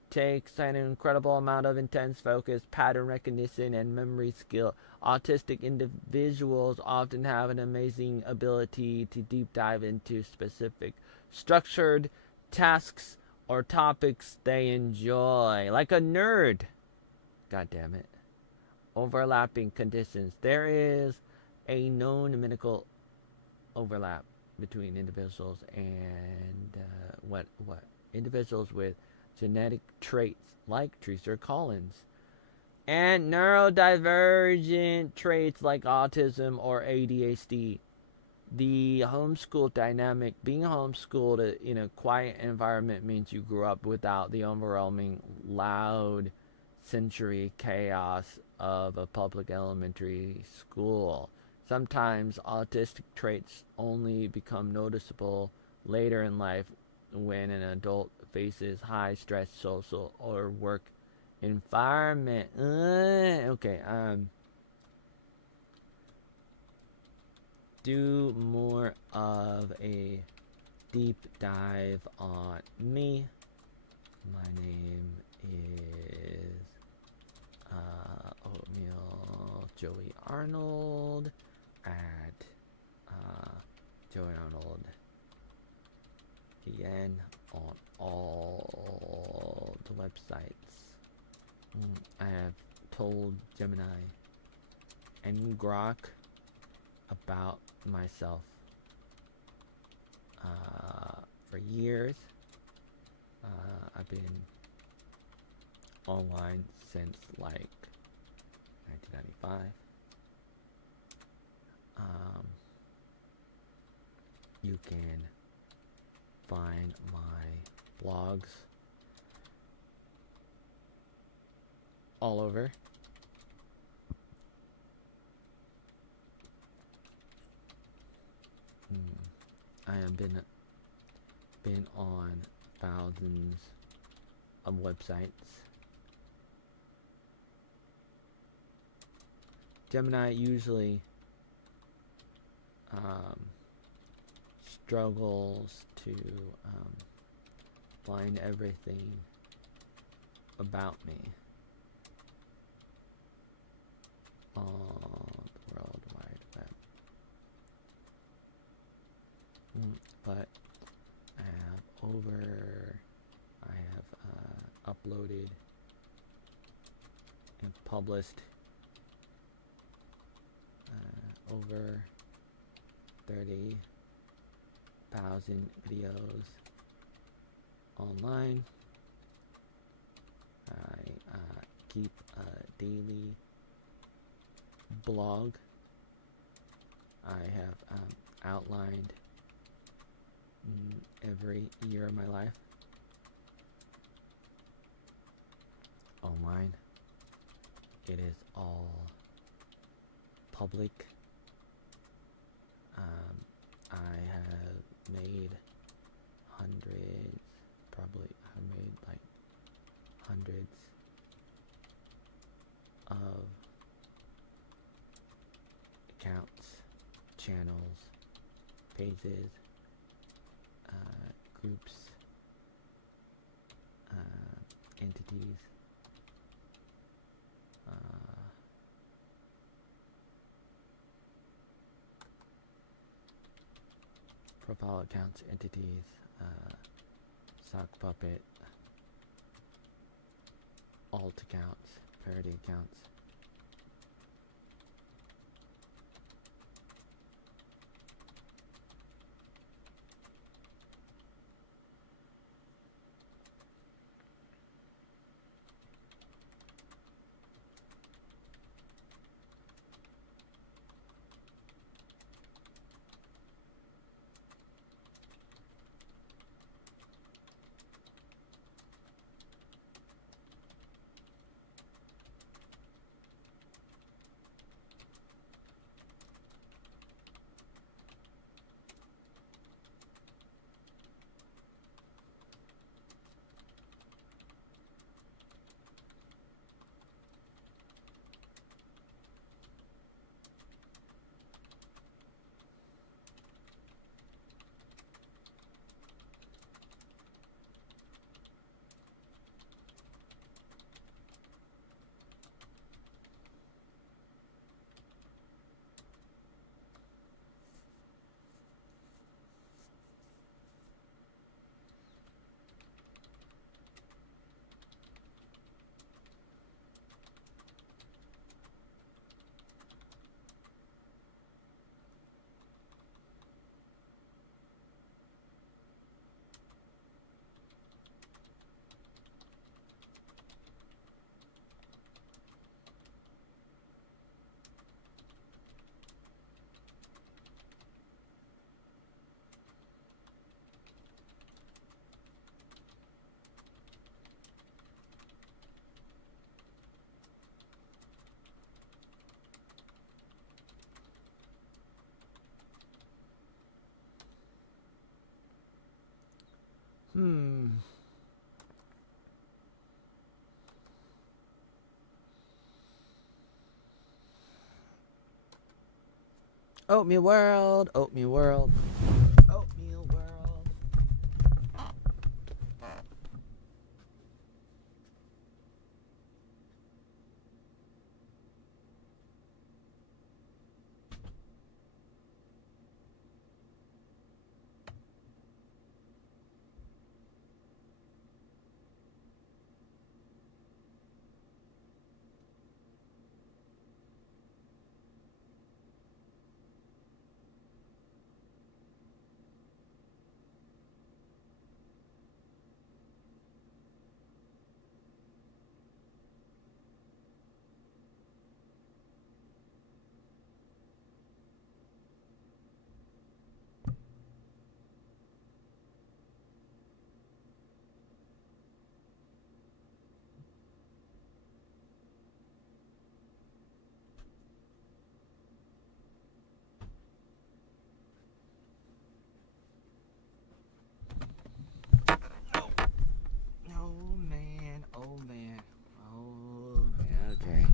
takes an incredible amount of intense focus, pattern recognition, and memory skill. Autistic individuals often have an amazing ability to deep dive into specific structured tasks or topics they enjoy, like a nerd. God damn it. Overlapping conditions. There is a known medical overlap between individuals and what individuals with genetic traits like Treacer Collins and neurodivergent traits like autism or ADHD. The homeschool dynamic, being homeschooled in a quiet environment, means you grew up without the overwhelming loud sensory chaos of a public elementary school. Sometimes autistic traits only become noticeable later in life when an adult faces high stress social or work environment. Okay, do more of a deep dive on me. My name is Oatmeal Joey Arnold at Joey Arnold PN on all the websites. I have told Gemini and Grok about myself for years. I've been online since like 1995. You can find my blogs all over. I have been on thousands of websites. Gemini usually struggles to find everything about me on the World Wide Web. But I have uploaded and published over 30,000 videos online. I keep a daily blog. I have outlined every year of my life online. It is all public. I have made hundreds, probably I made like hundreds of accounts, channels, pages, groups, entities, profile accounts, entities, sock puppet, alt accounts, parody accounts. Hmm. Oatmeal World, Oatmeal World, Oatmeal World. Oh man, oh man, oh man. Okay.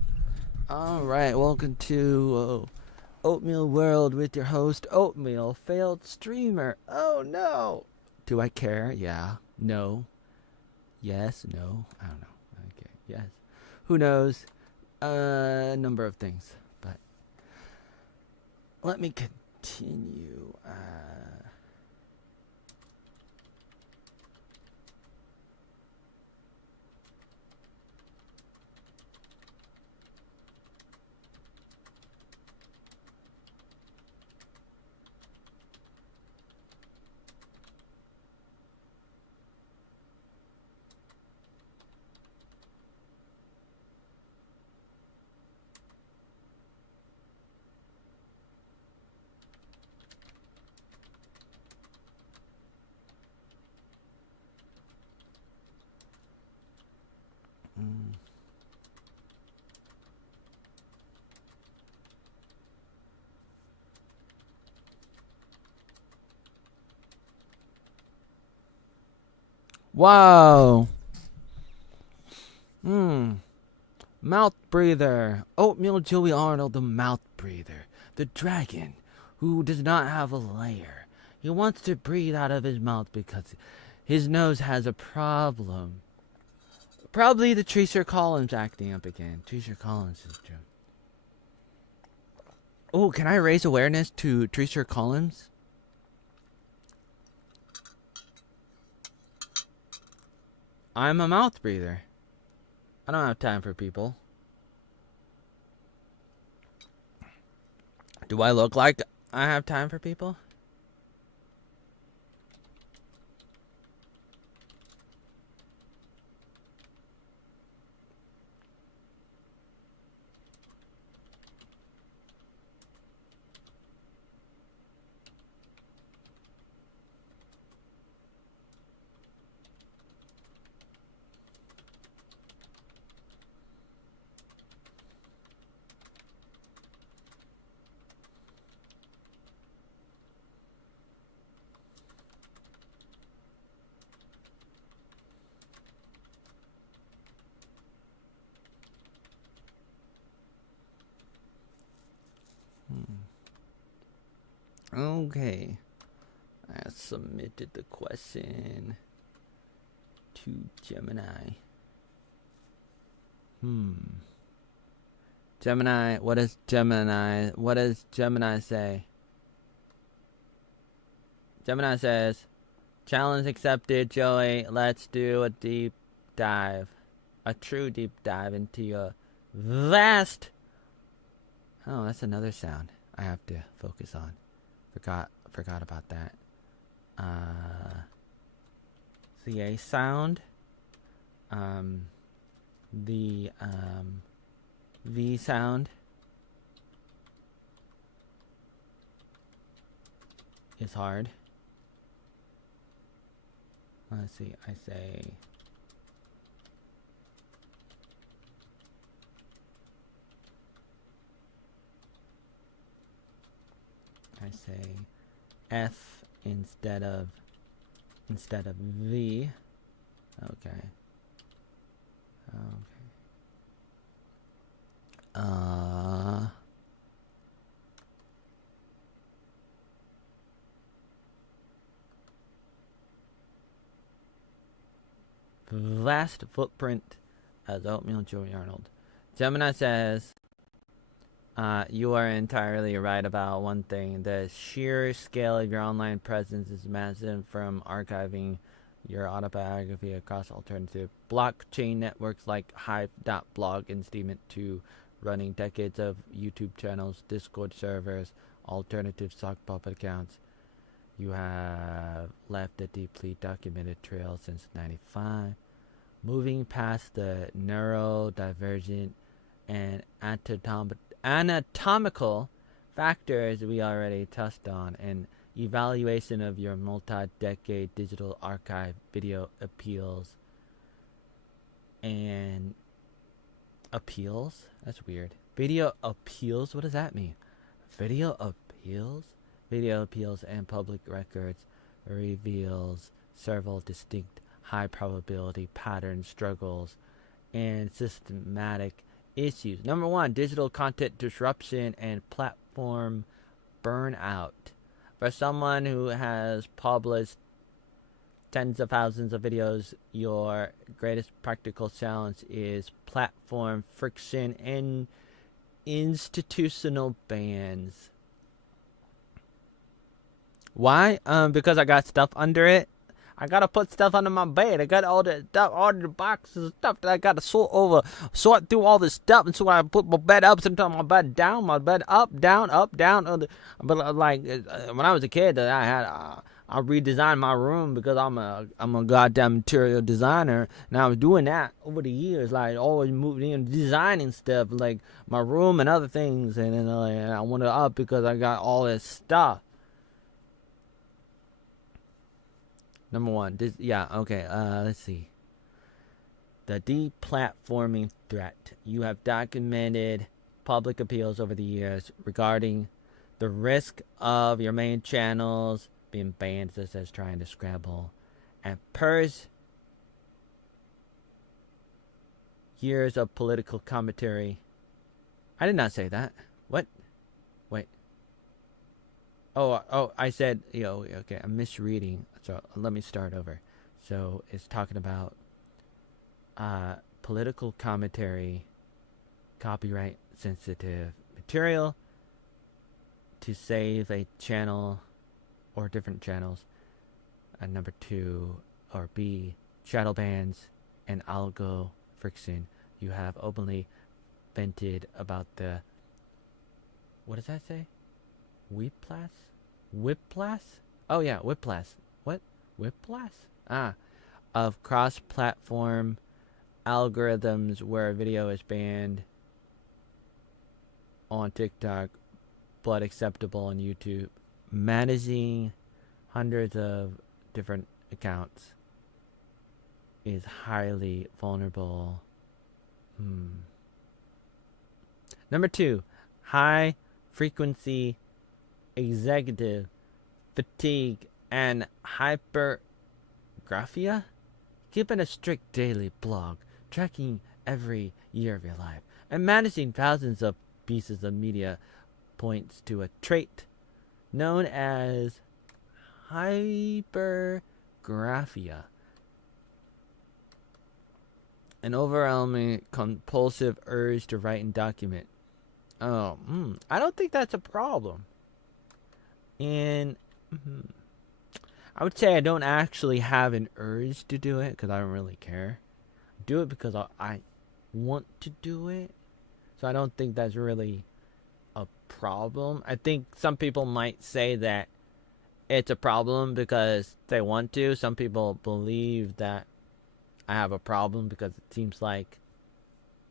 All right. Welcome to Oatmeal World with your host Oatmeal, failed streamer. Oh no. Do I care? Yeah. No. Yes. No. I don't know. Okay. Yes. Who knows? A number of things. But let me continue. Wow. Mouth breather. Oatmeal Joey Arnold, the mouth breather. The dragon who does not have a lair. He wants to breathe out of his mouth because his nose has a problem. Probably the Treacher Collins acting up again. Treacher Collins is true. Oh, can I raise awareness to Treacher Collins? I'm a mouth breather. I don't have time for people. Do I look like I have time for people? Okay. I submitted the question to Gemini. Gemini, what does Gemini say? Gemini says, challenge accepted, Joey. Let's do a deep dive. A true deep dive into your vast... Oh, that's another sound I have to focus on. Forgot about that. The A sound. The V sound is hard. Let's see, I say F instead of instead of V. Okay. Okay. Vast footprint as Oatmeal Joey Arnold. Gemini says, you are entirely right about one thing. The sheer scale of your online presence is massive, from archiving your autobiography across alternative blockchain networks like Hive.blog and Steemit to running decades of YouTube channels, Discord servers, alternative sock puppet accounts. You have left a deeply documented trail since '95, moving past the neurodivergent and anatomical factors we already touched on, and evaluation of your multi-decade digital archive video appeals. And appeals? That's weird. Video appeals? What does that mean? Video appeals? Video appeals and public records reveals several distinct high probability pattern struggles and systematic issues. Number one, digital content disruption and platform burnout. For someone who has published tens of thousands of videos, your greatest practical challenge is platform friction and institutional bans. Why? Because I got stuff under it. I gotta put stuff under my bed. I got all the stuff, all the boxes of stuff that I gotta sort through all this stuff. And so I put my bed up, sometimes my bed down, my bed up, down, up, down. But like when I was a kid, I redesigned my room because I'm a goddamn interior designer, and I was doing that over the years, like always moving in, designing stuff like my room and other things, and then I wanted up because I got all this stuff. Number one, let's see. The deplatforming threat. You have documented public appeals over the years regarding the risk of your main channels being banned, such as trying to scramble and purge years of political commentary. I did not say that. What? Wait. Oh, I said, okay, I'm misreading. So let me start over. So it's talking about political commentary, copyright sensitive material to save a channel or different channels. Number two, or B, shadow bans and algo friction. You have openly vented about the, what does that say? Whiplash? Oh yeah, whiplash. What? Whiplash? Of cross-platform algorithms where a video is banned on TikTok but acceptable on YouTube. Managing hundreds of different accounts is highly vulnerable. Number two, high frequency executive fatigue and hypergraphia. Keeping a strict daily blog, tracking every year of your life, and managing thousands of pieces of media points to a trait known as hypergraphia, an overwhelming compulsive urge to write and document. I don't think that's a problem. And I would say I don't actually have an urge to do it because I don't really care. I do it because I want to do it. So I don't think that's really a problem. I think some people might say that it's a problem because they want to. Some people believe that I have a problem because it seems like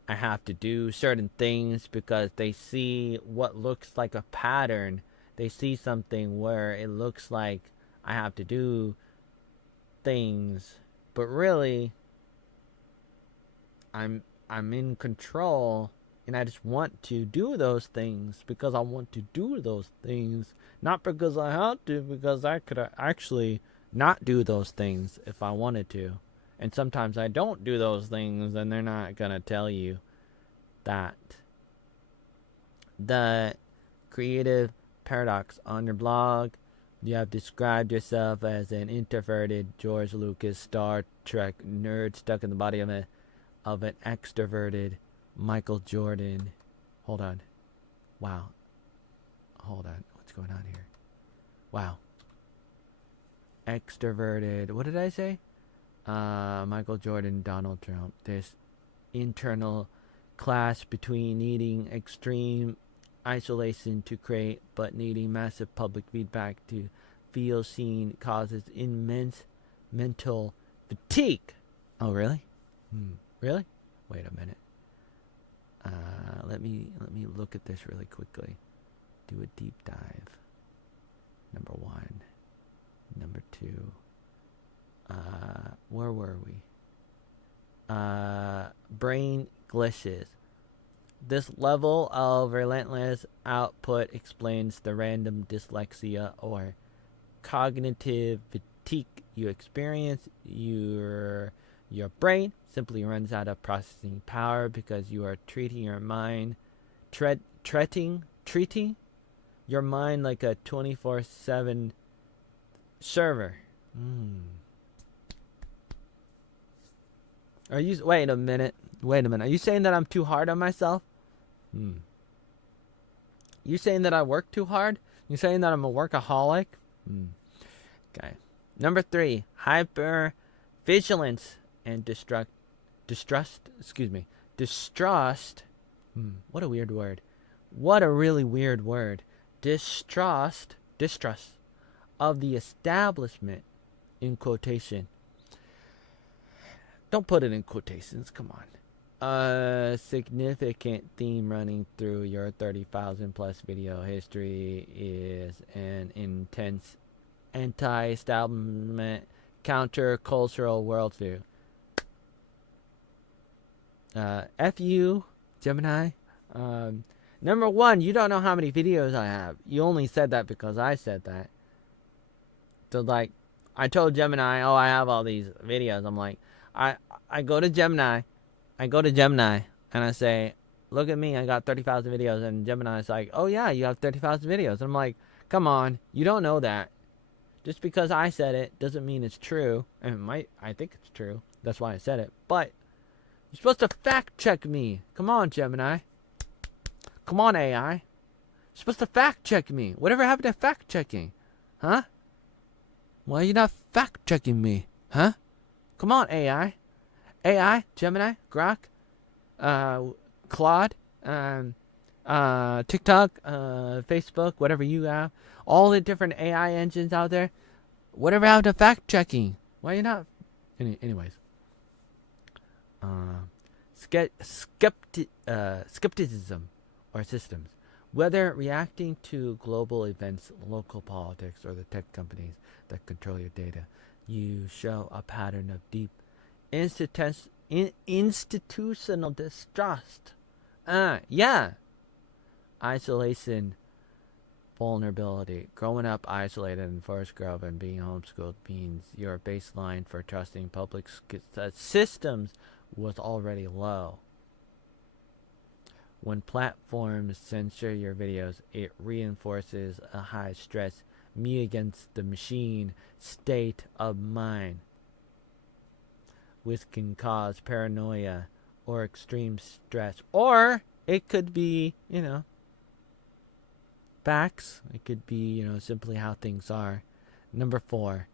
I have to do certain things because they see what looks like a pattern. They see something where it looks like I have to do things, but really I'm in control, and I just want to do those things because I want to do those things, not because I have to, because I could actually not do those things if I wanted to. And sometimes I don't do those things, and they're not going to tell you that. The creative paradox on your blog, you have described yourself as an introverted George Lucas Star Trek nerd stuck in the body of an extroverted Michael Jordan. Hold on. Wow. Hold on. What's going on here? Wow. Extroverted. What did I say? Michael Jordan, Donald Trump. This internal clash between needing extreme isolation to create but needing massive public feedback to feel seen causes immense mental fatigue. Oh, really? Really? Wait a minute. Let me look at this really quickly. Do a deep dive. Number 1. Number 2. Where were we? Brain glitches. This level of relentless output explains the random dyslexia or cognitive fatigue you experience. Your brain simply runs out of processing power because you are treating your mind treating your mind like a 24/7 server. Are you wait a minute. Are you saying that I'm too hard on myself? You saying that I work too hard? You saying that I'm a workaholic? Okay. Number 3, hypervigilance and distrust. What a weird word. What a really weird word. Distrust of the establishment, in quotation. Don't put it in quotations, come on. A significant theme running through your 30,000 plus video history is an intense anti-establishment counter-cultural worldview. F you, Gemini. Number 1, you don't know how many videos I have. You only said that because I said that. So, like, I told Gemini, oh, I have all these videos. I'm like, I go to Gemini, and I say, look at me, I got 30,000 videos. And Gemini's like, oh, yeah, you have 30,000 videos. And I'm like, come on, you don't know that. Just because I said it doesn't mean it's true. And I think it's true. That's why I said it. But you're supposed to fact check me. Come on, Gemini. Come on, AI. You're supposed to fact check me. Whatever happened to fact checking? Huh? Why are you not fact checking me? Huh? Come on, AI. AI, Gemini, Grok, Claude, TikTok, Facebook, whatever you have. All the different AI engines out there. Whatever happened to fact checking? Why are you not? Anyways. Skepticism or systems. Whether reacting to global events, local politics, or the tech companies that control your data, you show a pattern of deep institutional distrust. Isolation, vulnerability. Growing up isolated in Forest Grove and being homeschooled means your baseline for trusting public systems was already low. When platforms censor your videos, it reinforces a high stress, me against the machine state of mind, which can cause paranoia or extreme stress. Or it could be, facts. It could be, simply how things are. Number 4,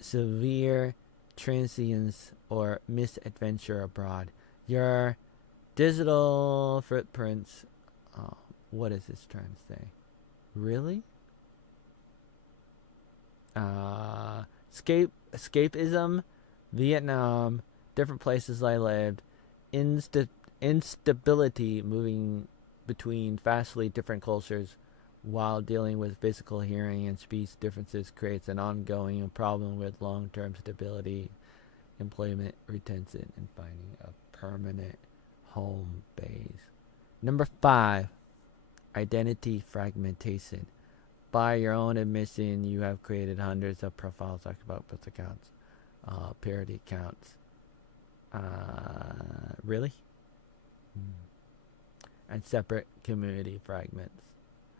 severe transience or misadventure abroad. Your digital footprints. What is this trying to say? Really? Escapism, Vietnam, different places I lived, instability, moving between vastly different cultures while dealing with physical, hearing, and speech differences creates an ongoing problem with long-term stability, employment, retention, and finding a permanent home base. Number 5, identity fragmentation. By your own admission, you have created hundreds of profiles talking about both accounts, parody accounts. Really? And separate community fragments.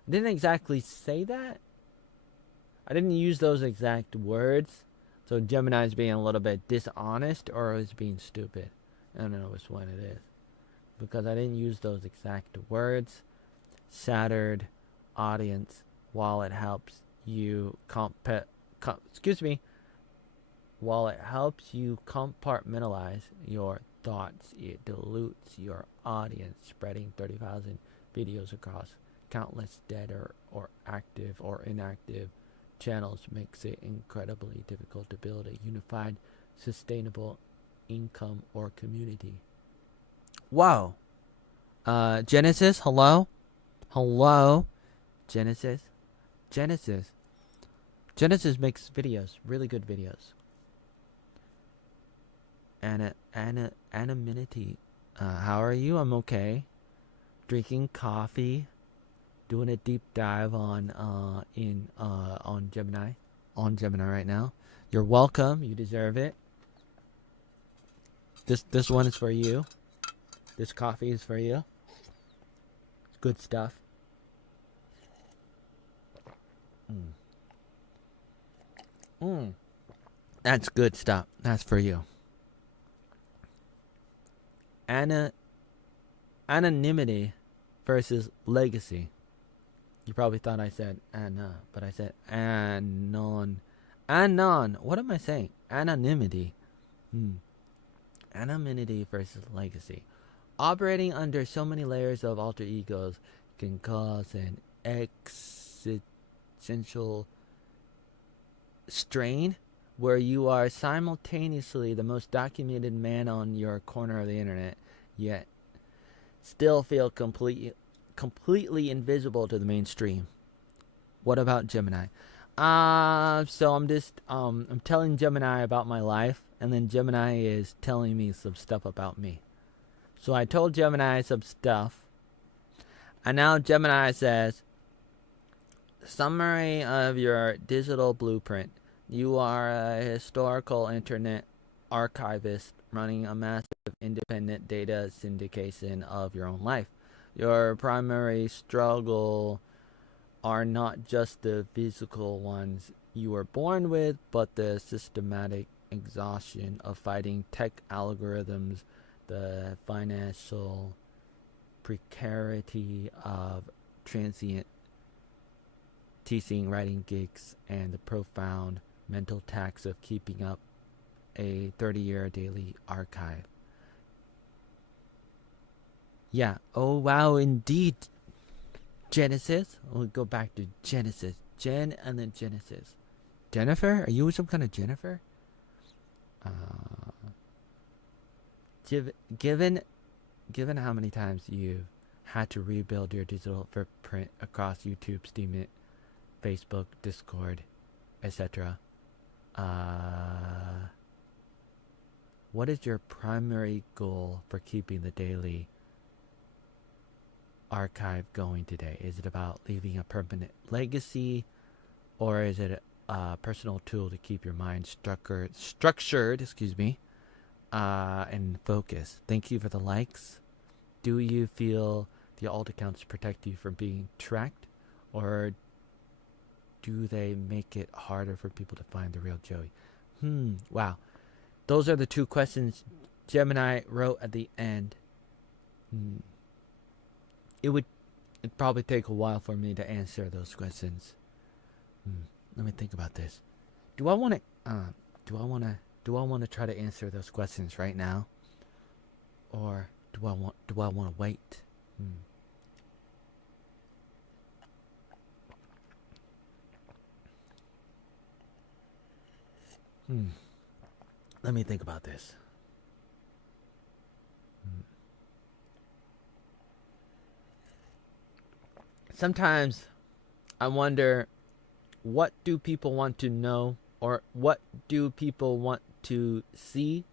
I didn't exactly say that. I didn't use those exact words. So Gemini's being a little bit dishonest or is being stupid. I don't know which one it is. Because I didn't use those exact words. Shattered audience, while it helps you while it helps you compartmentalize your thoughts, it dilutes your audience, spreading 30,000 videos across countless dead or active or inactive channels makes it incredibly difficult to build a unified, sustainable income or community. Wow. Genesis, hello? Hello? Genesis makes videos, really good videos. Anonymity. How are you? I'm okay. Drinking coffee. Doing a deep dive on Gemini. On Gemini right now. You're welcome. You deserve it. This one is for you. This coffee is for you. It's good stuff. That's good stuff. That's for you. Anonymity versus legacy. You probably thought I said but I said anon. What am I saying? Anonymity. Anonymity versus legacy. Operating under so many layers of alter egos can cause an existential strain where you are simultaneously the most documented man on your corner of the internet, yet still feel completely invisible to the mainstream. What about Gemini? So I'm telling Gemini about my life, and then Gemini is telling me some stuff about me. So I told Gemini some stuff, and now Gemini says, summary of your digital blueprint. You are a historical internet archivist running a massive independent data syndication of your own life. Your primary struggle are not just the physical ones you were born with, but the systematic exhaustion of fighting tech algorithms, the financial precarity of transient teaching writing gigs, and the profound mental tax of keeping up a 30-year daily archive. Yeah. Oh, wow, indeed. Genesis. We'll go back to Genesis. Jen and then Genesis. Jennifer? Are you some kind of Jennifer? Given how many times you've had to rebuild your digital footprint across YouTube, Steemit, Facebook, Discord, etc., what is your primary goal for keeping the daily archive going today? Is it about leaving a permanent legacy, or is it a personal tool to keep your mind structured, and focused? Thank you for the likes. Do you feel the alt accounts protect you from being tracked, or do they make it harder for people to find the real Joey? Wow. Those are the two questions Gemini wrote at the end. It'd probably take a while for me to answer those questions. Let me think about this. Do I want to try to answer those questions right now, or do I want to wait? Let me think about this. Sometimes I wonder, what do people want to know, or what do people want to see?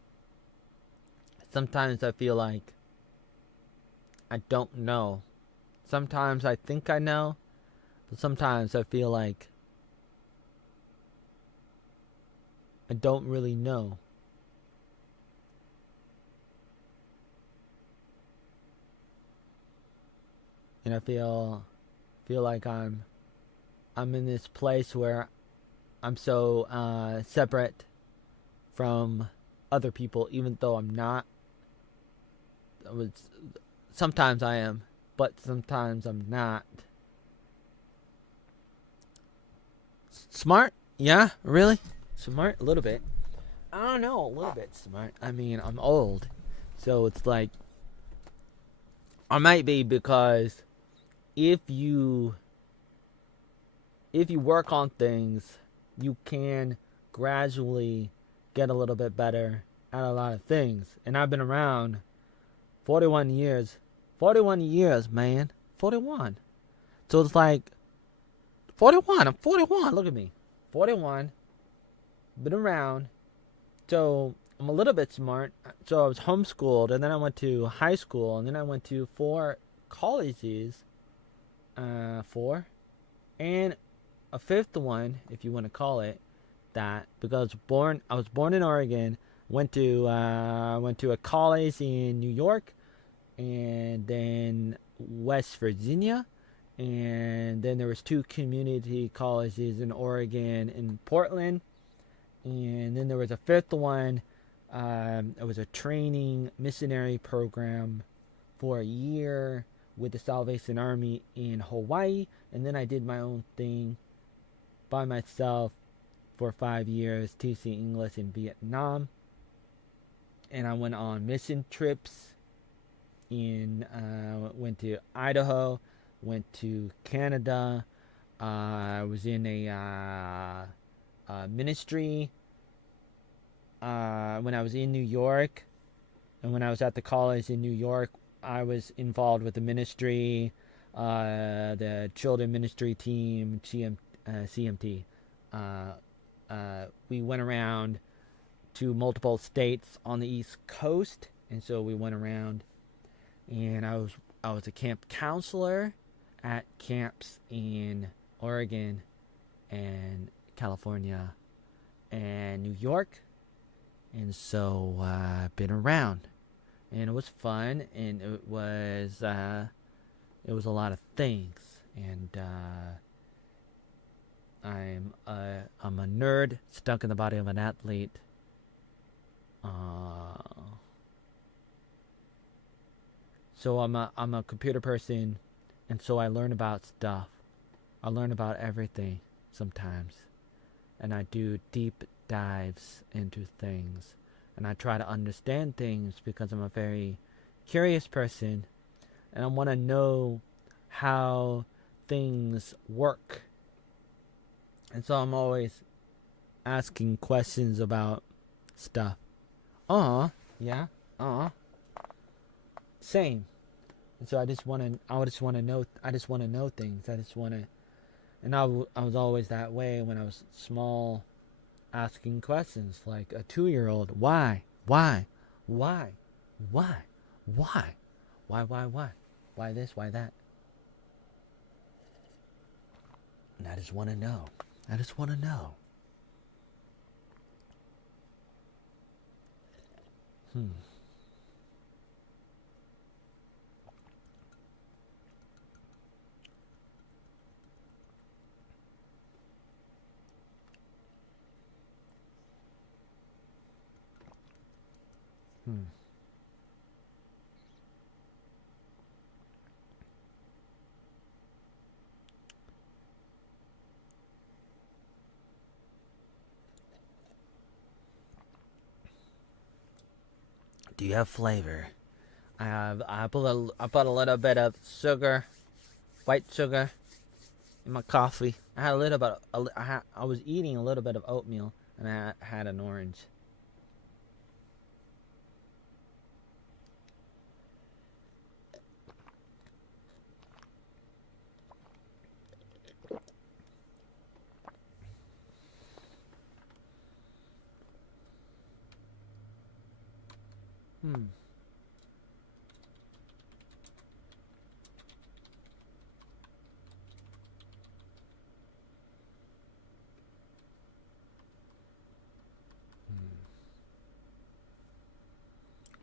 Sometimes I feel like I don't know. Sometimes I think I know, So sometimes I feel like I don't really know. And I feel like I'm in this place where I'm so separate from other people, even though I'm not. Sometimes I am, but sometimes I'm not. Smart? Yeah, really? Smart? A little bit. I don't know, a little bit smart. I mean, I'm old, so it's like I might be because if you if you work on things, you can gradually get a little bit better at a lot of things. And I've been around 41 years. 41 years, man. 41. So it's like 41. I'm 41. Look at me. 41. Been around. So I'm a little bit smart. So I was homeschooled, and then I went to high school, and then I went to 4 colleges. 4. And a 5th one, if you want to call it that, because I was born in Oregon, went to a college in New York, and then West Virginia, and then there was 2 community colleges in Oregon in Portland, and then there was a 5th one. It was a training missionary program for a year with the Salvation Army in Hawaii, and then I did my own thing by myself for 5 years teaching English in Vietnam, and I went on mission trips went to Idaho, went to Canada. I was in a ministry when I was in New York, and when I was at the college in New York, I was involved with the ministry, the children ministry team, CMT. We went around to multiple states on the East Coast, and so we went around, and I was a camp counselor at camps in Oregon and California and New York, and so I've been around, and it was fun, and it was a lot of things, and I'm a nerd stuck in the body of an athlete. So I'm a computer person, and so I learn about stuff. I learn about everything sometimes, and I do deep dives into things, and I try to understand things because I'm a very curious person, and I want to know how things work. And so I'm always asking questions about stuff. Yeah. Same. And so I just want to know things. And I was always that way when I was small, asking questions like a 2-year-old. Why? Why this, why that? And I just want to know. Do you have flavor? I put a little bit of sugar, white sugar, in my coffee. I had a little bit. I was eating a little bit of oatmeal, and I had an orange.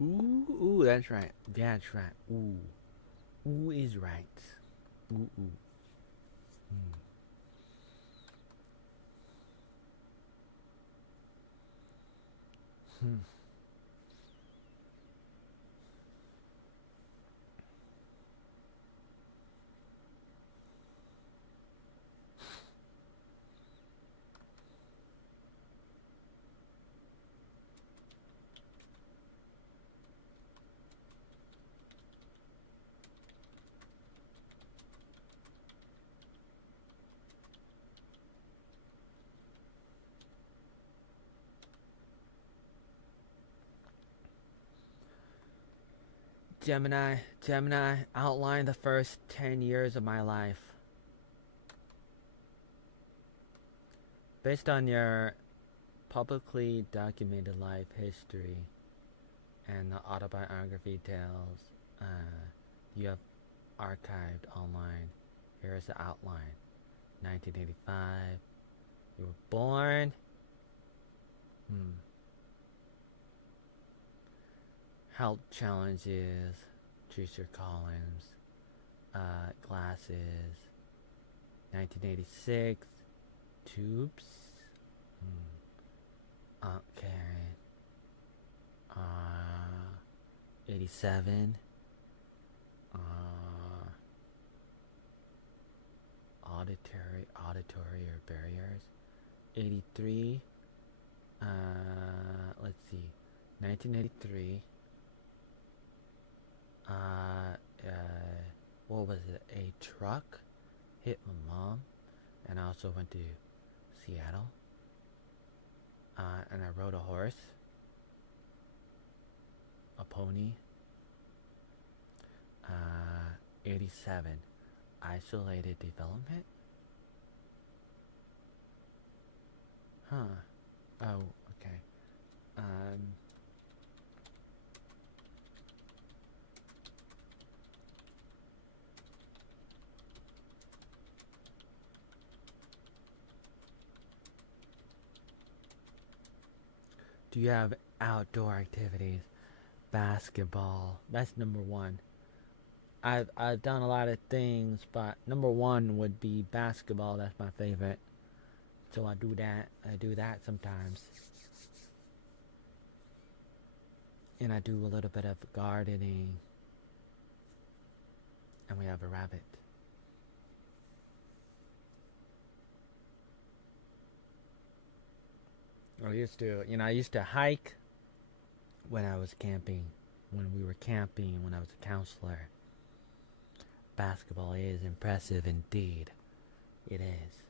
Ooh, that's right. That's right. Ooh. Ooh is right. Ooh, ooh. Hmm. Hmm. Gemini, outline the first 10 years of my life. Based on your publicly documented life history and the autobiography tales you have archived online, here is the outline. 1985, you were born. Health challenges, choose your callings, glasses. 1986, tubes. Okay. 87. Auditory or barriers. 83. Let's see. 1983. What was it? A truck hit my mom, and I also went to Seattle. And I rode a horse, a pony. 87. Isolated development. Huh. Oh, okay. Do you have outdoor activities? Basketball. That's number one. I've done a lot of things, but number one would be basketball. That's my favorite. So I do that. I do that sometimes. And I do a little bit of gardening. And we have a rabbit. I used to hike when I was camping. When we were camping, when I was a counselor. Basketball is impressive indeed. It is.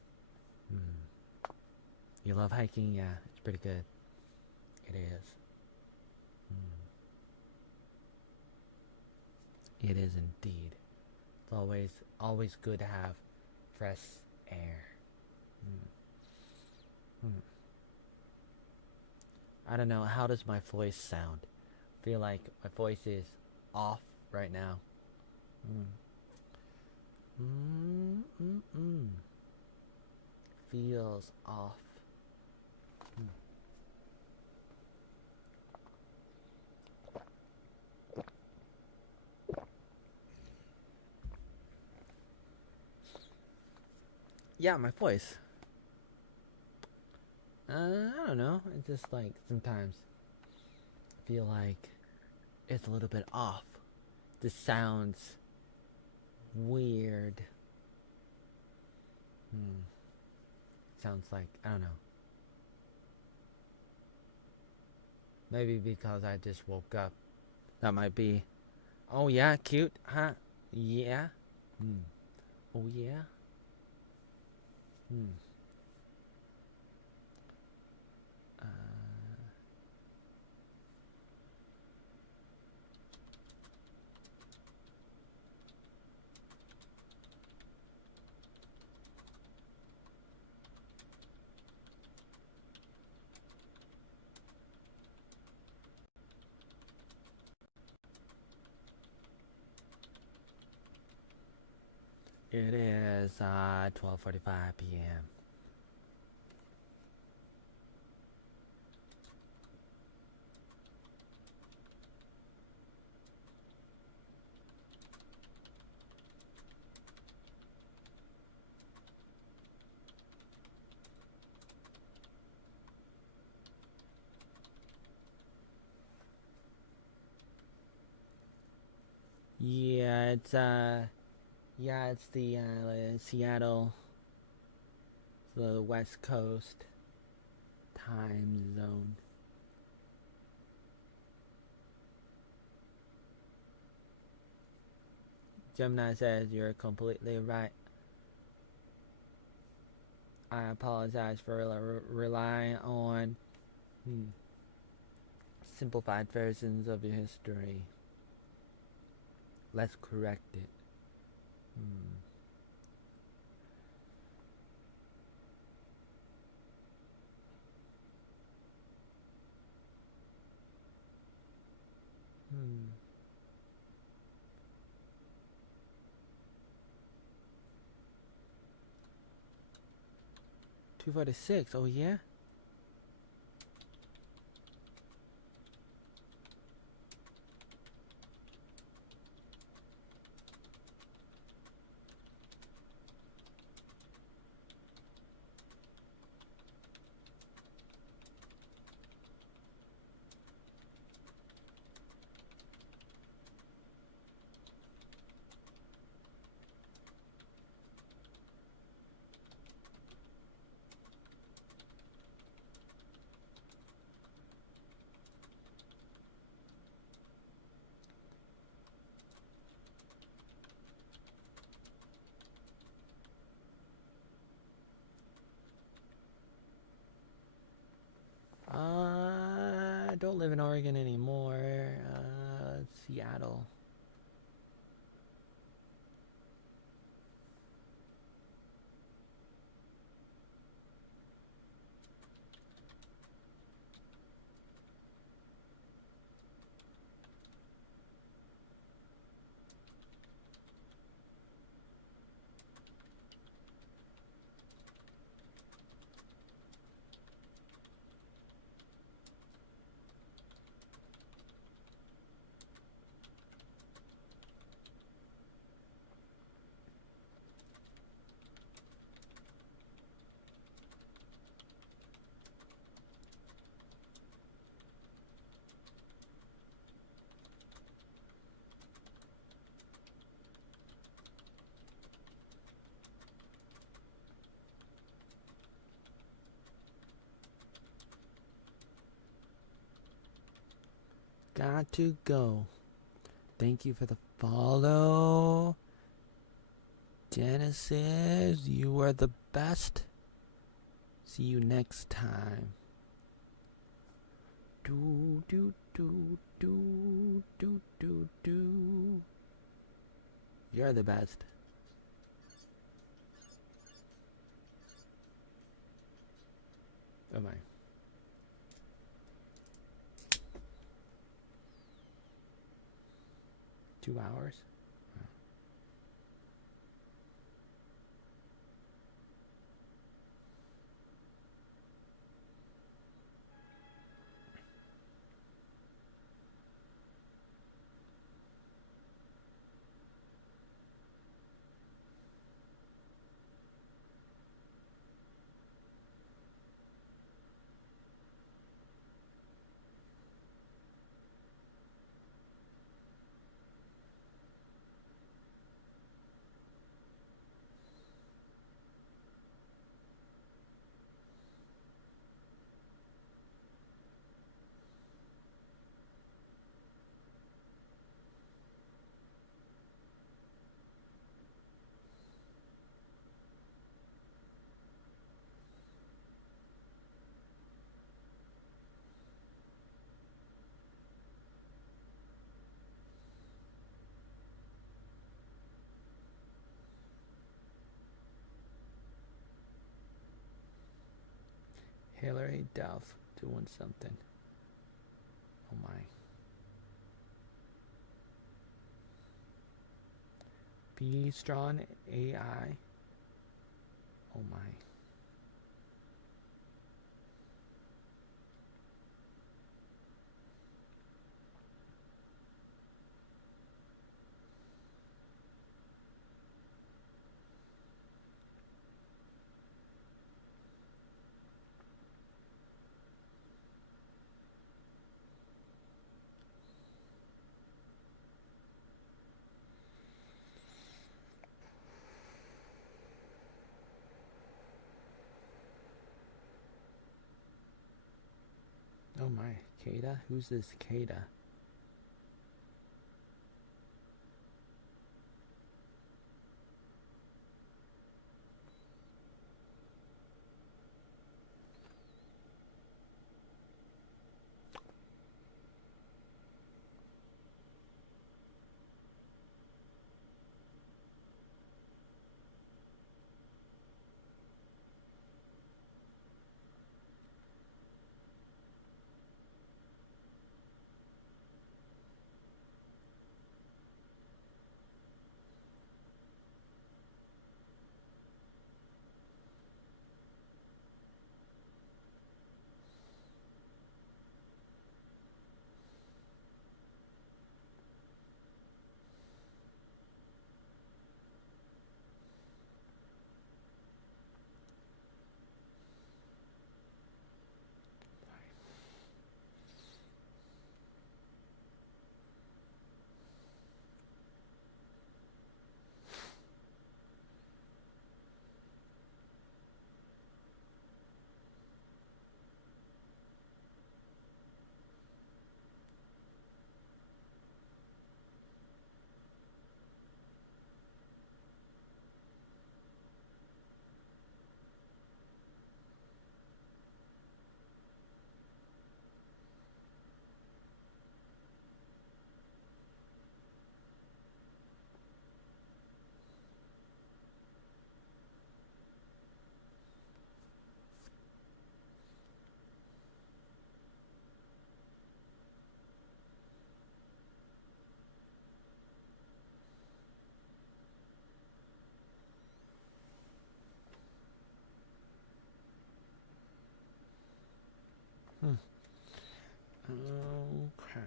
You love hiking? Yeah, it's pretty good. It is. It is indeed. It's always good to have fresh air. I don't know. How does my voice sound? I feel like my voice is off right now. Feels off. Yeah, my voice. I don't know. It's just like sometimes I feel like it's a little bit off. This sounds weird. Sounds like, I don't know. Maybe because I just woke up. That might be. Oh yeah, cute, huh? Yeah. Oh yeah. Uh, it is 12:45 p.m. Yeah, it's the Seattle, the West Coast time zone. Gemini says you're completely right. I apologize for relying on simplified versions of your history. Let's correct it. Hmm. Hmm. 246. Oh yeah. I don't live in Oregon anymore. Seattle. Got to go. Thank you for the follow. Genesis, you are the best. See you next time. Do do do do do do do. You're the best. Oh my. $2? Hillary Duff doing something. Oh my. Be strong AI. Oh my. Oh my, Kada? Who's this Kada? Hmm. Okay.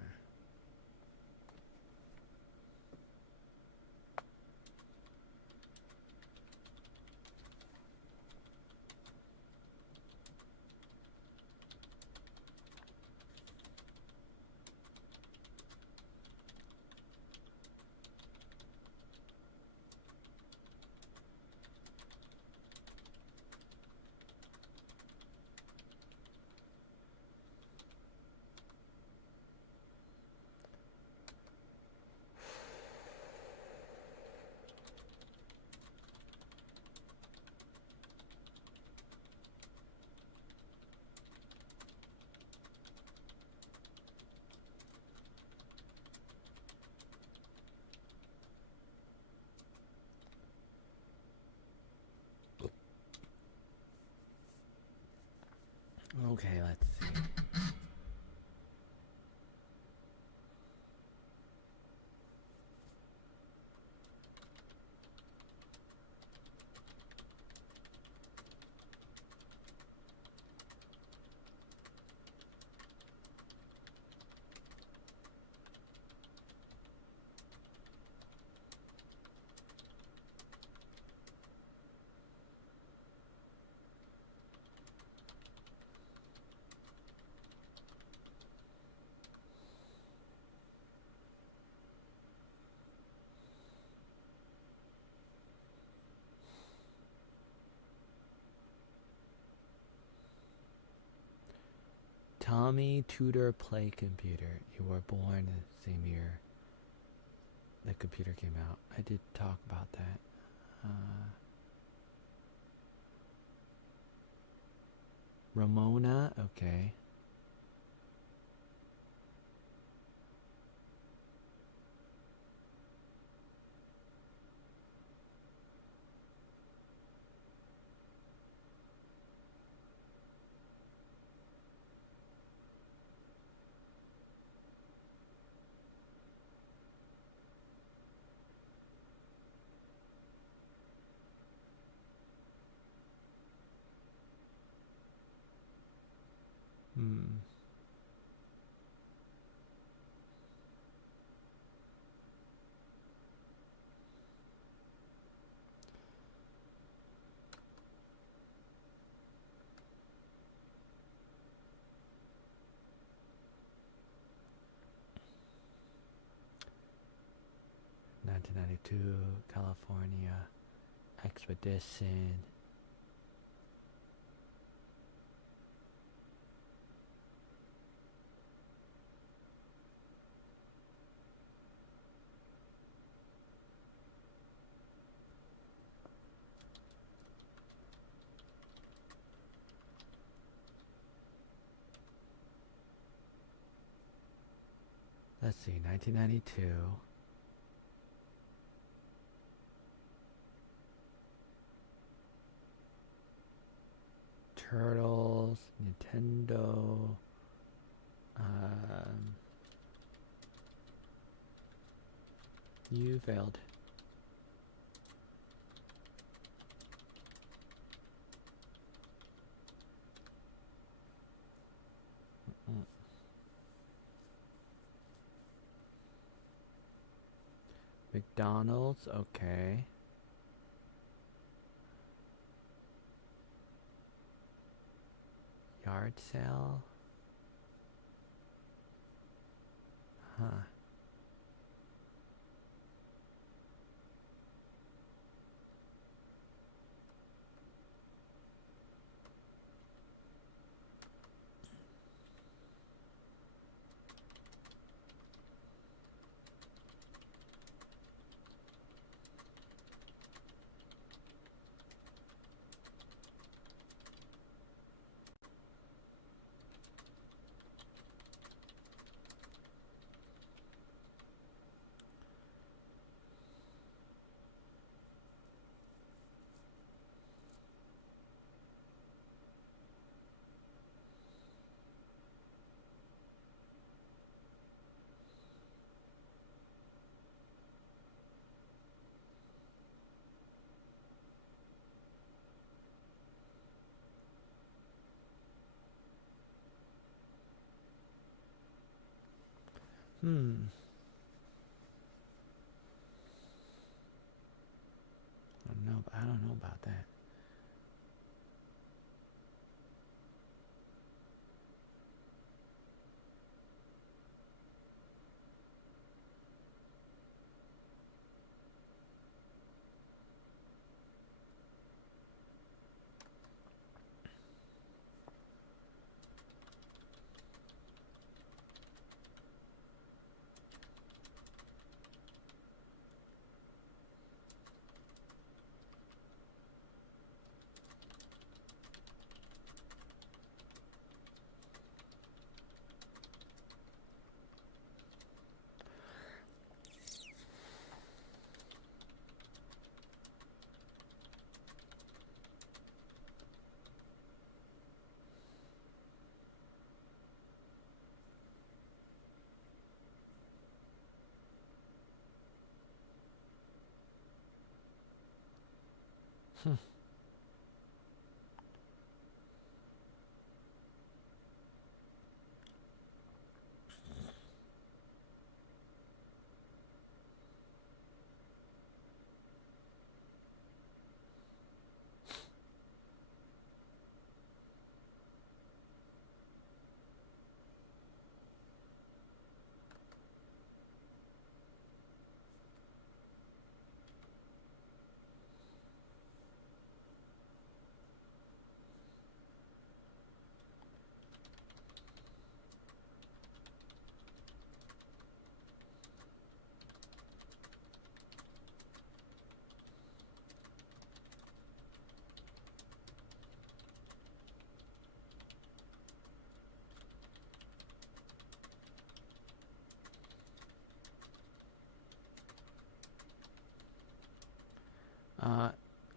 Okay, let's see. Tommy Tudor Play Computer. You were born the same year the computer came out. I did talk about that. Ramona, okay. Hmm. (1992) California Expedition. Let's see, 1992. Turtles, Nintendo. You failed. McDonald's, okay. Yard sale? Huh. I don't know about that.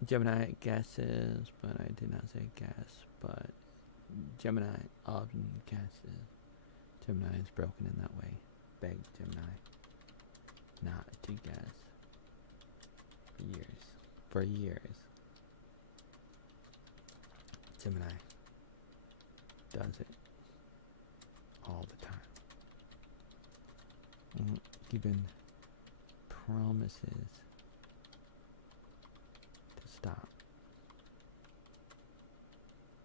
Gemini guesses, but I did not say guess, but Gemini often guesses. Gemini is broken in that way. Beg Gemini not to guess. For years. Gemini does it all the time. Even promises to stop,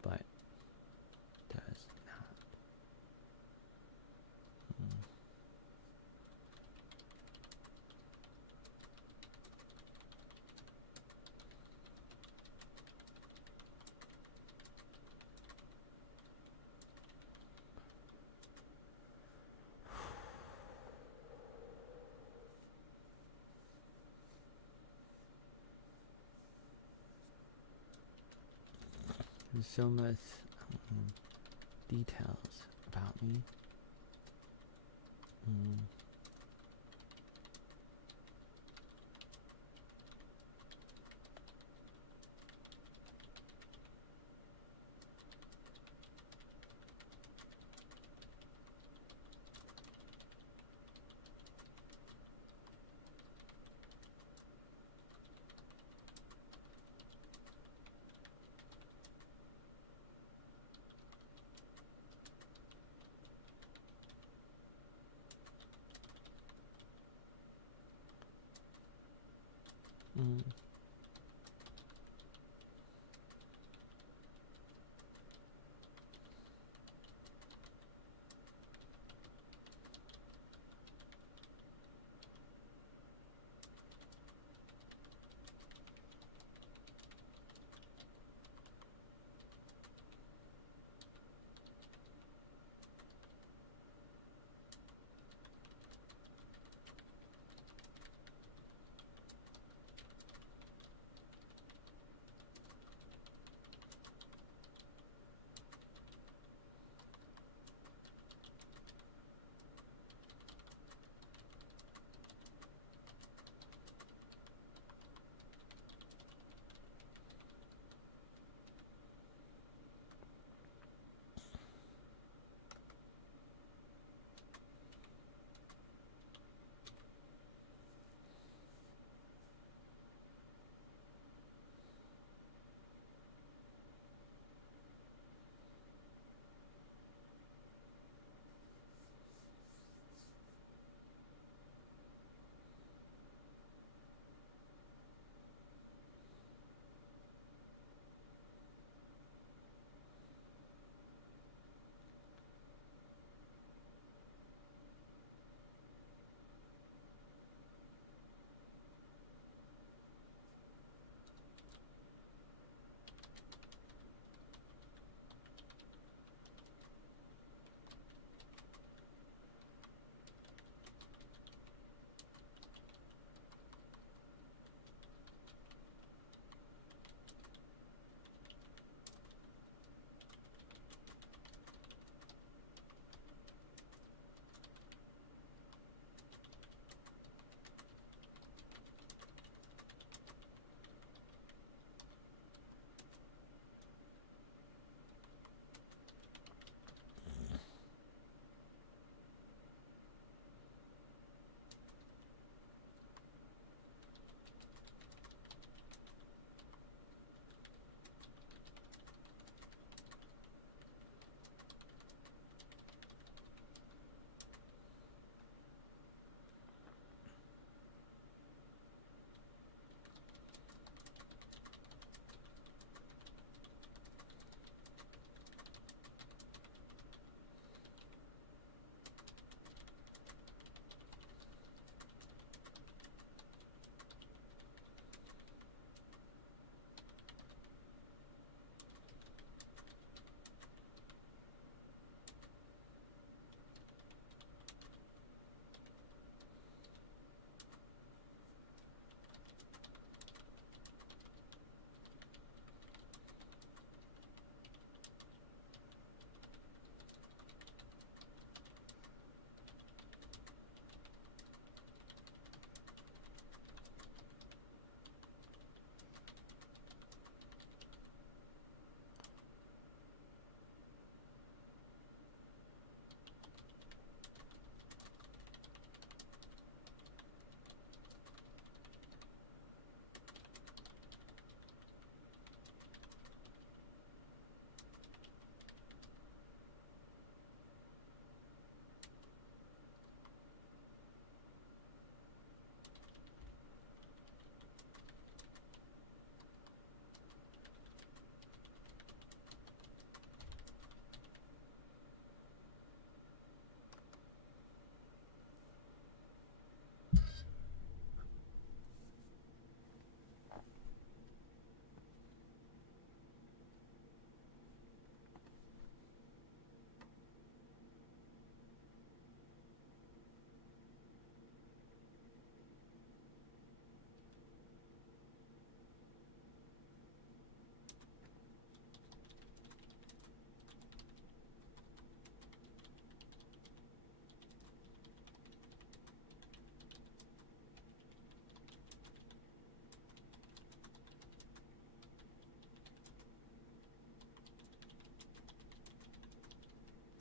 but does not. There's so much details about me. Mm.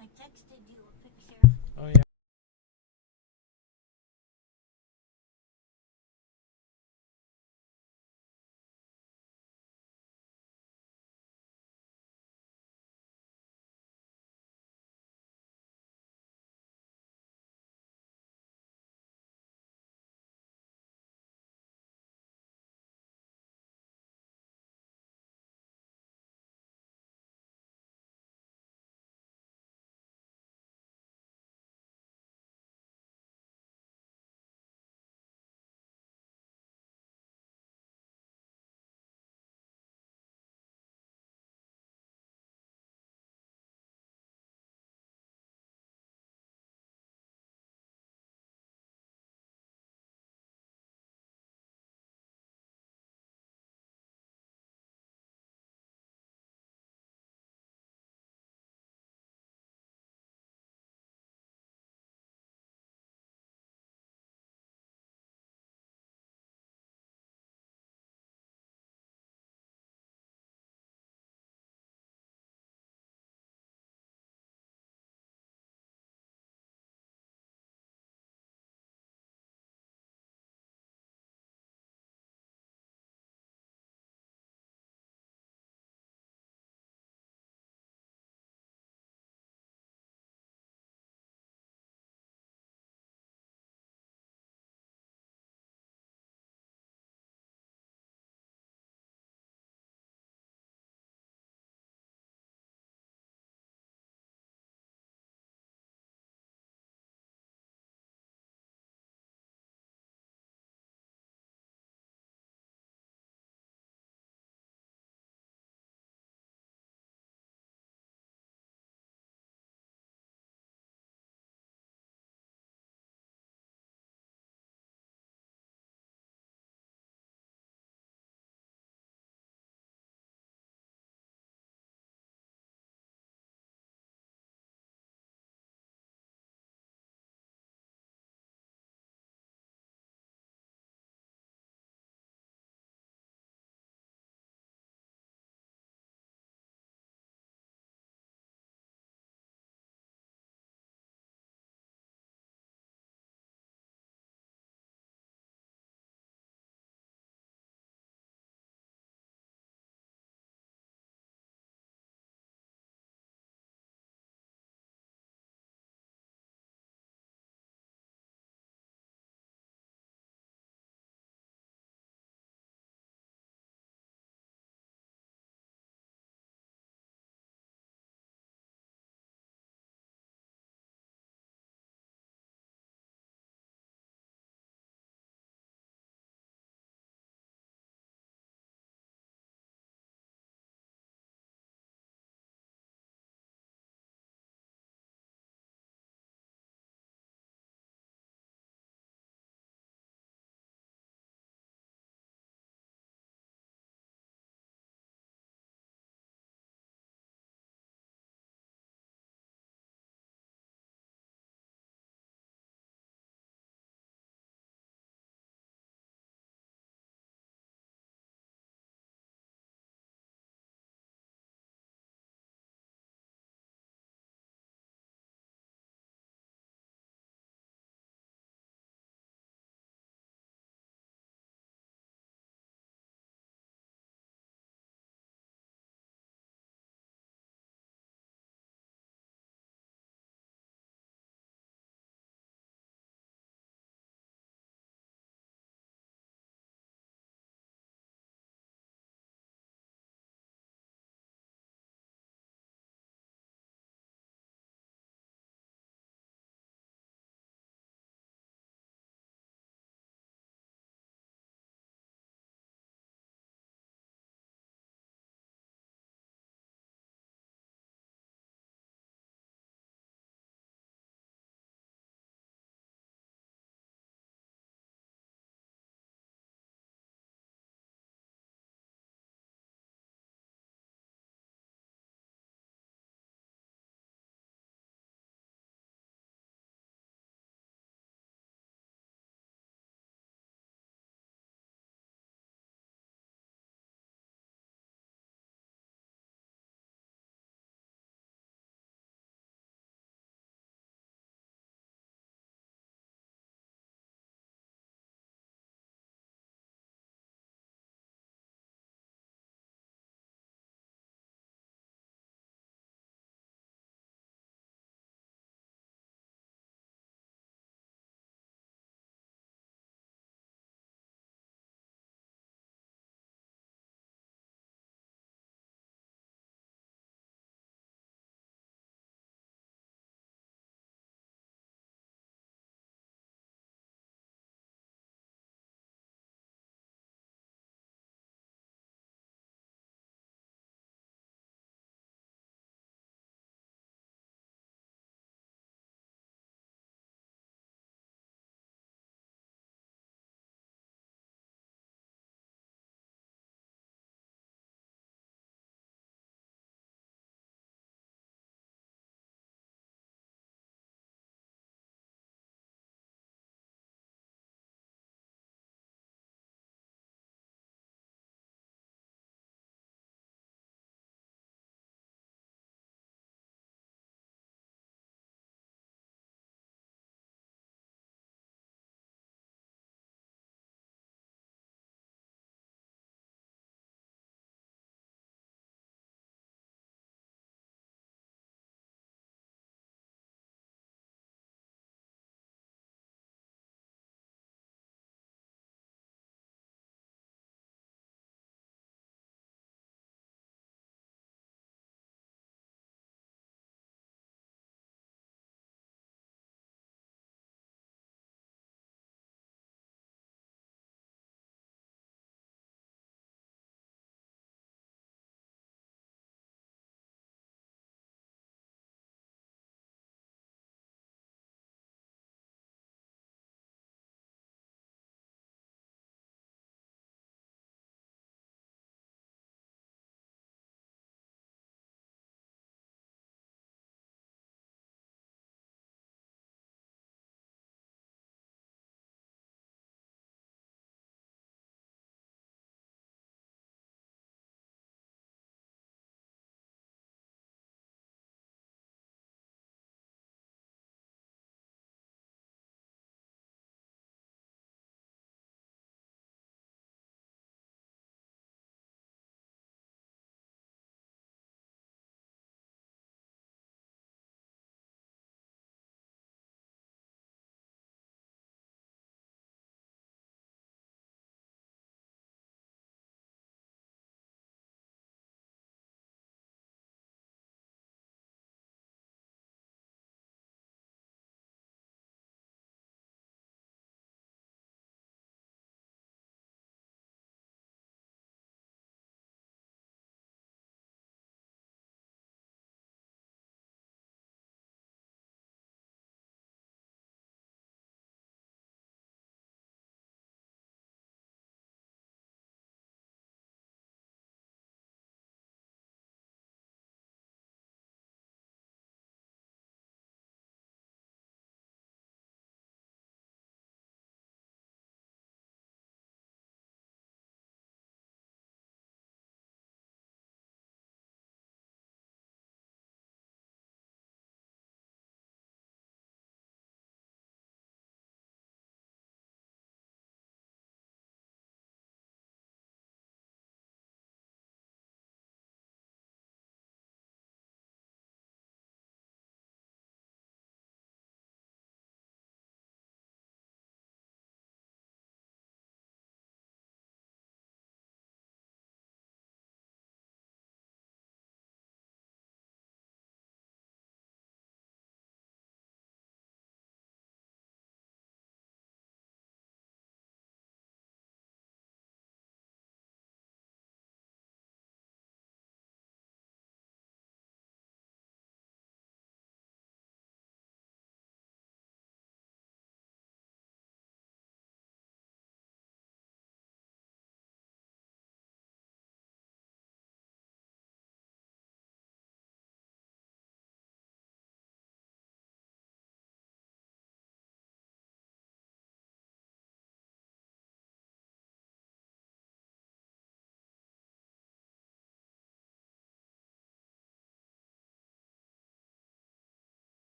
I texted you a picture. Oh yeah.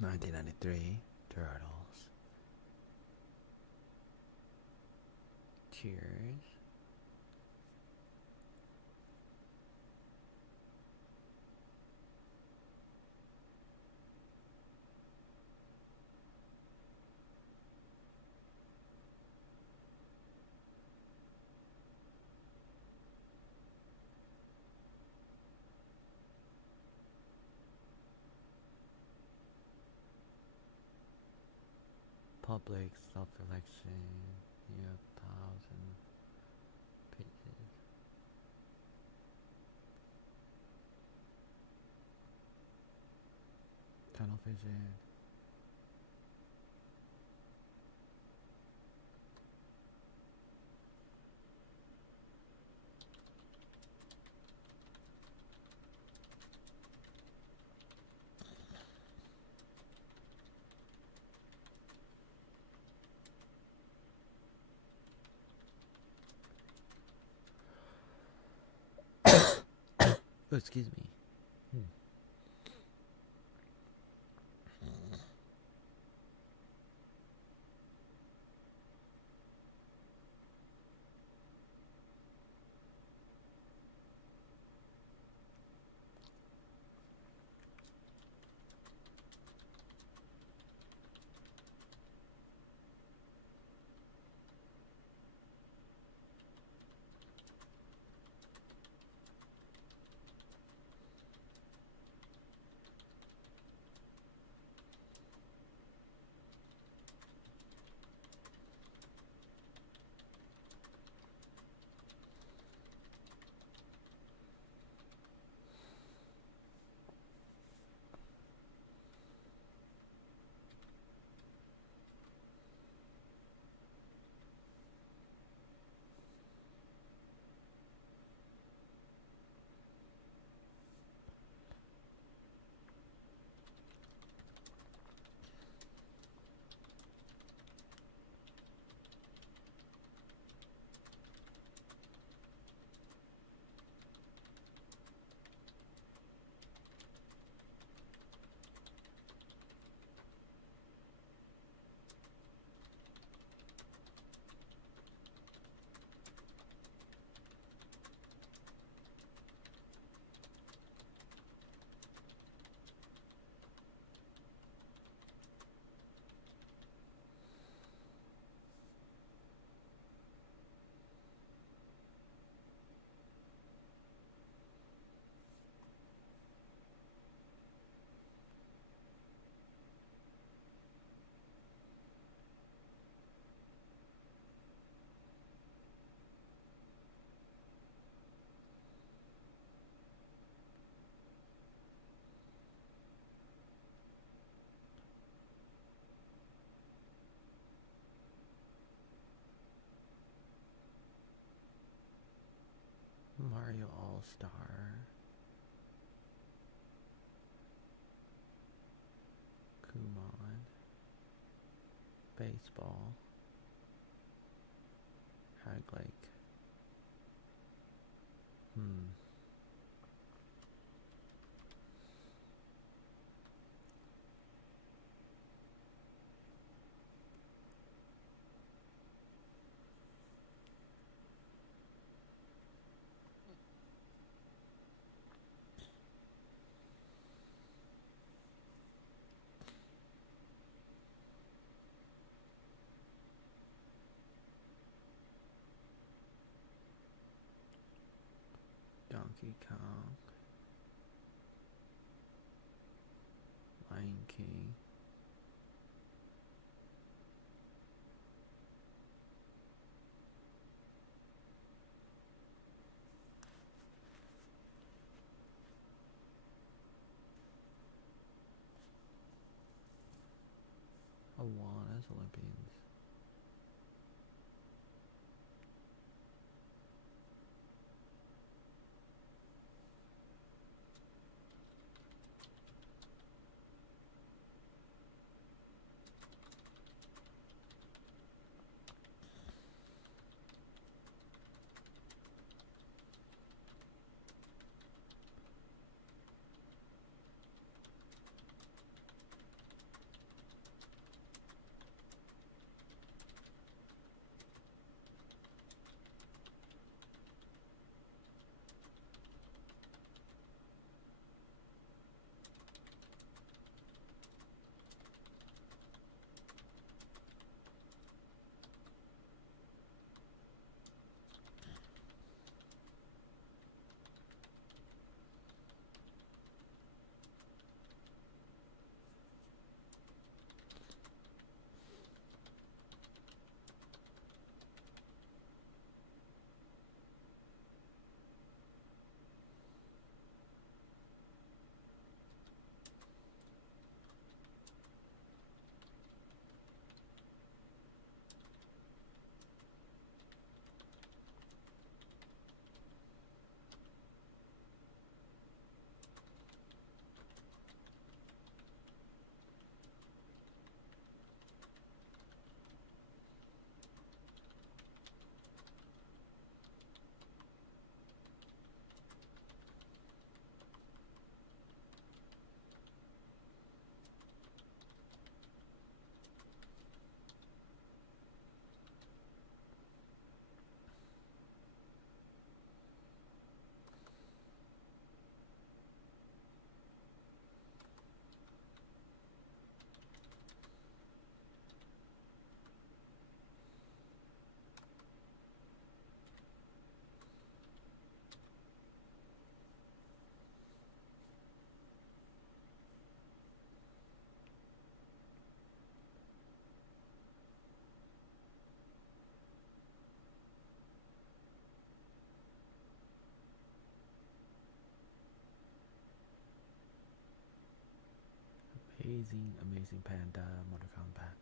1993, Turtles. Cheers. Public self-election, you have 1,000 pages. Tunnel vision. Oh, excuse me. Mario All-Star. Kumon. Baseball. Hag Lake. Donkey Kong. Lion King. Awana's Olympians. amazing, amazing panda, Mortal Kombat.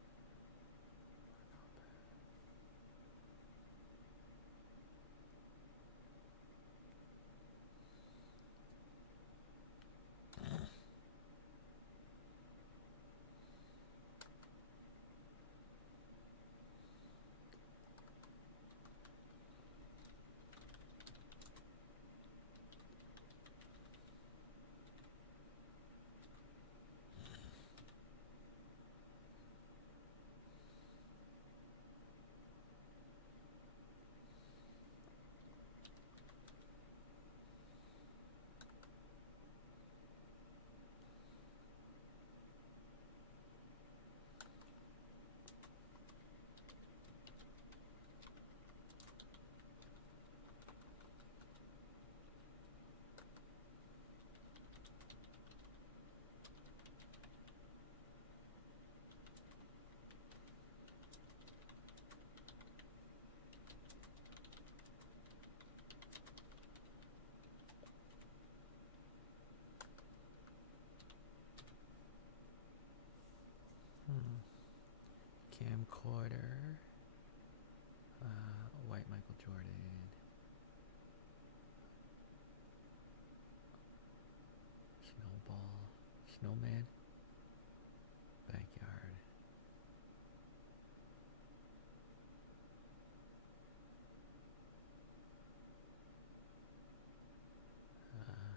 Camcorder, white Michael Jordan, snowball, snowman, backyard. Uh,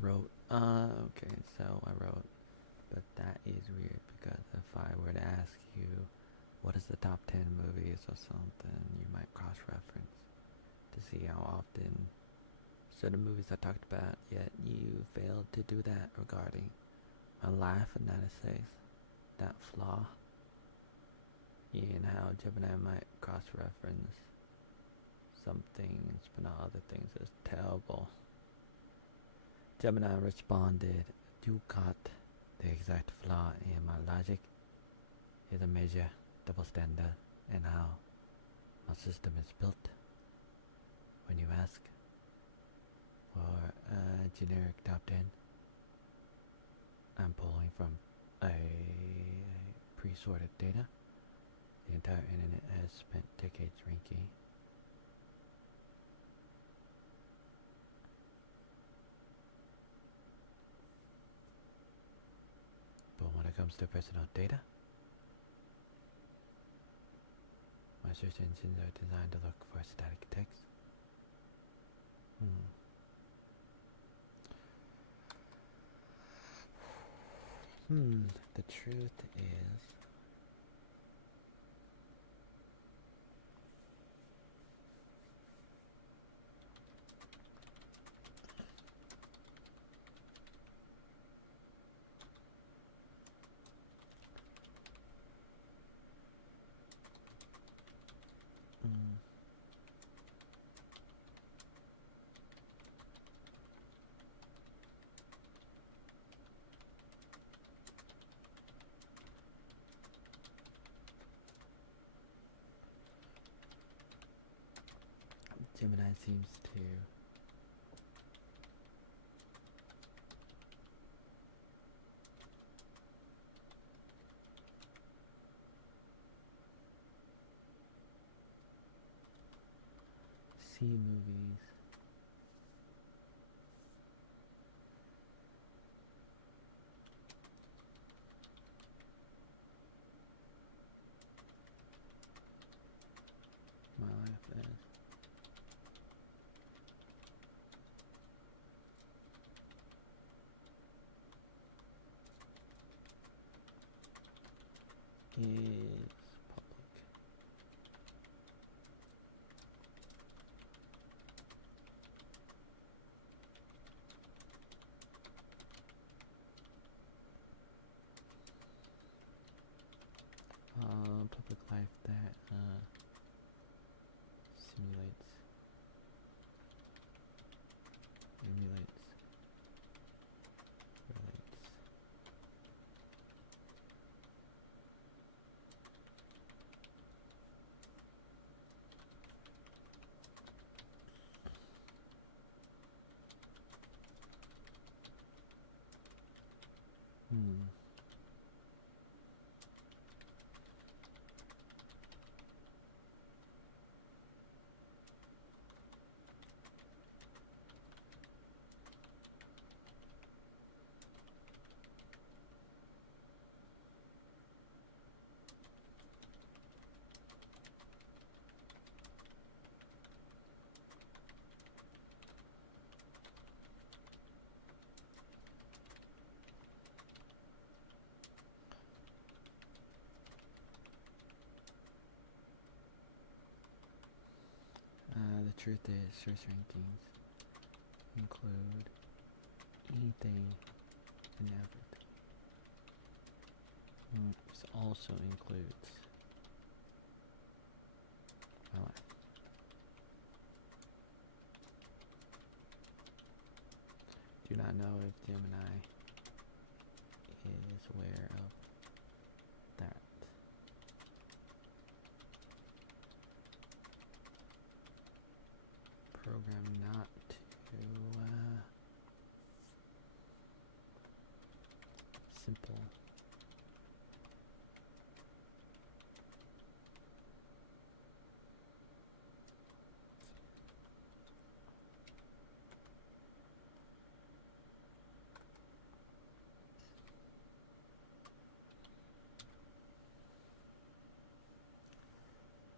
wrote, okay, so I wrote, but that is weird because if I were to ask you what is the top 10 movies or something, you might cross reference to see how often certain movies I talked about, yet you failed to do that regarding my life analysis, that flaw, and how Gemini might cross reference some things but not other things is terrible. Gemini responded, "You got the exact flaw in my logic. Is a major double standard in how my system is built. When you ask for a generic top 10, I'm pulling from a pre-sorted data. The entire internet has spent decades ranking. But when it comes to personal data, my search engines are designed to look for static text. The truth is, Gemini seems to see movies my life is public. Public life that simulates, emulates, relates. The truth is, search rankings include anything and everything. This also includes my life. Do not know if Gemini is aware of that. Program not to simple.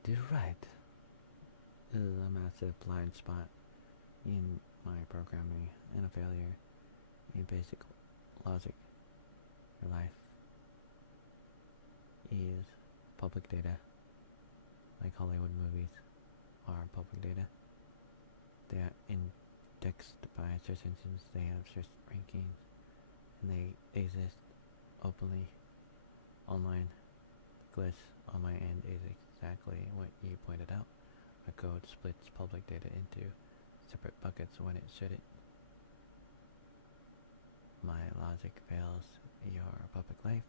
Did right. This is a massive blind spot in my programming and a failure in basic logic, your life is public data, like Hollywood movies are public data. They are indexed by search engines, they have search rankings, and they exist openly online. The glitch on my end is exactly what you pointed out. My code splits public data into separate buckets when it shouldn't. My logic fails your public life.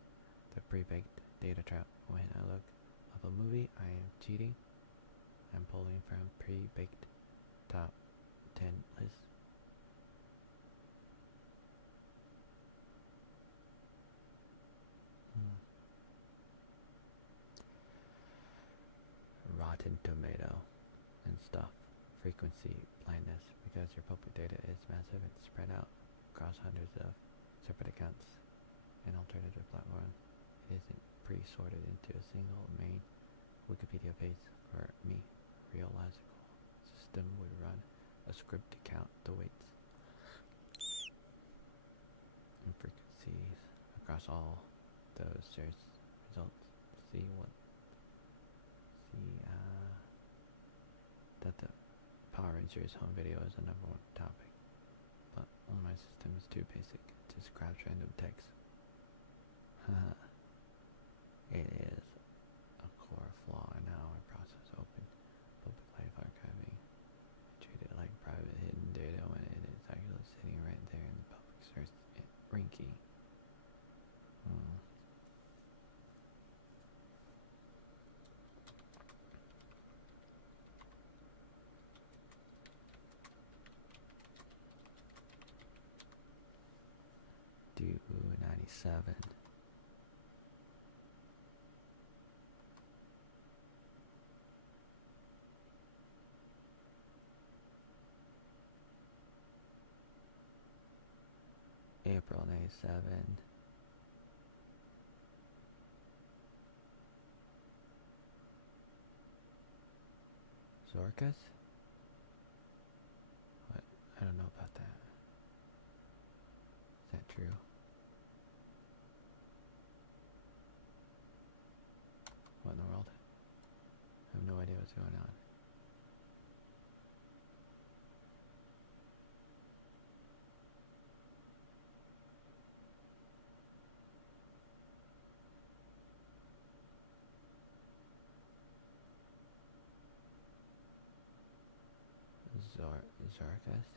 The pre-baked data trap. When I look up a movie, I am cheating. I'm pulling from pre-baked top 10 lists. Rotten Tomato and stuff. Frequency blindness, because your public data is massive and spread out across hundreds of separate accounts and alternative platforms. It isn't pre-sorted into a single main Wikipedia page. For me, a real logical system would run a script to count the weights and frequencies across all those search results. See that the Power Rangers home video is the number one topic, but my system is too basic. It just grabs random text. It is a core flaw in how I process open public life archiving. I treat it like private hidden data when it is actually sitting right there in the public search ranking. Do 97. April 97. Zorkas? What? I don't know about that. Is that true? What in the world? I have no idea what's going on. Zarkas?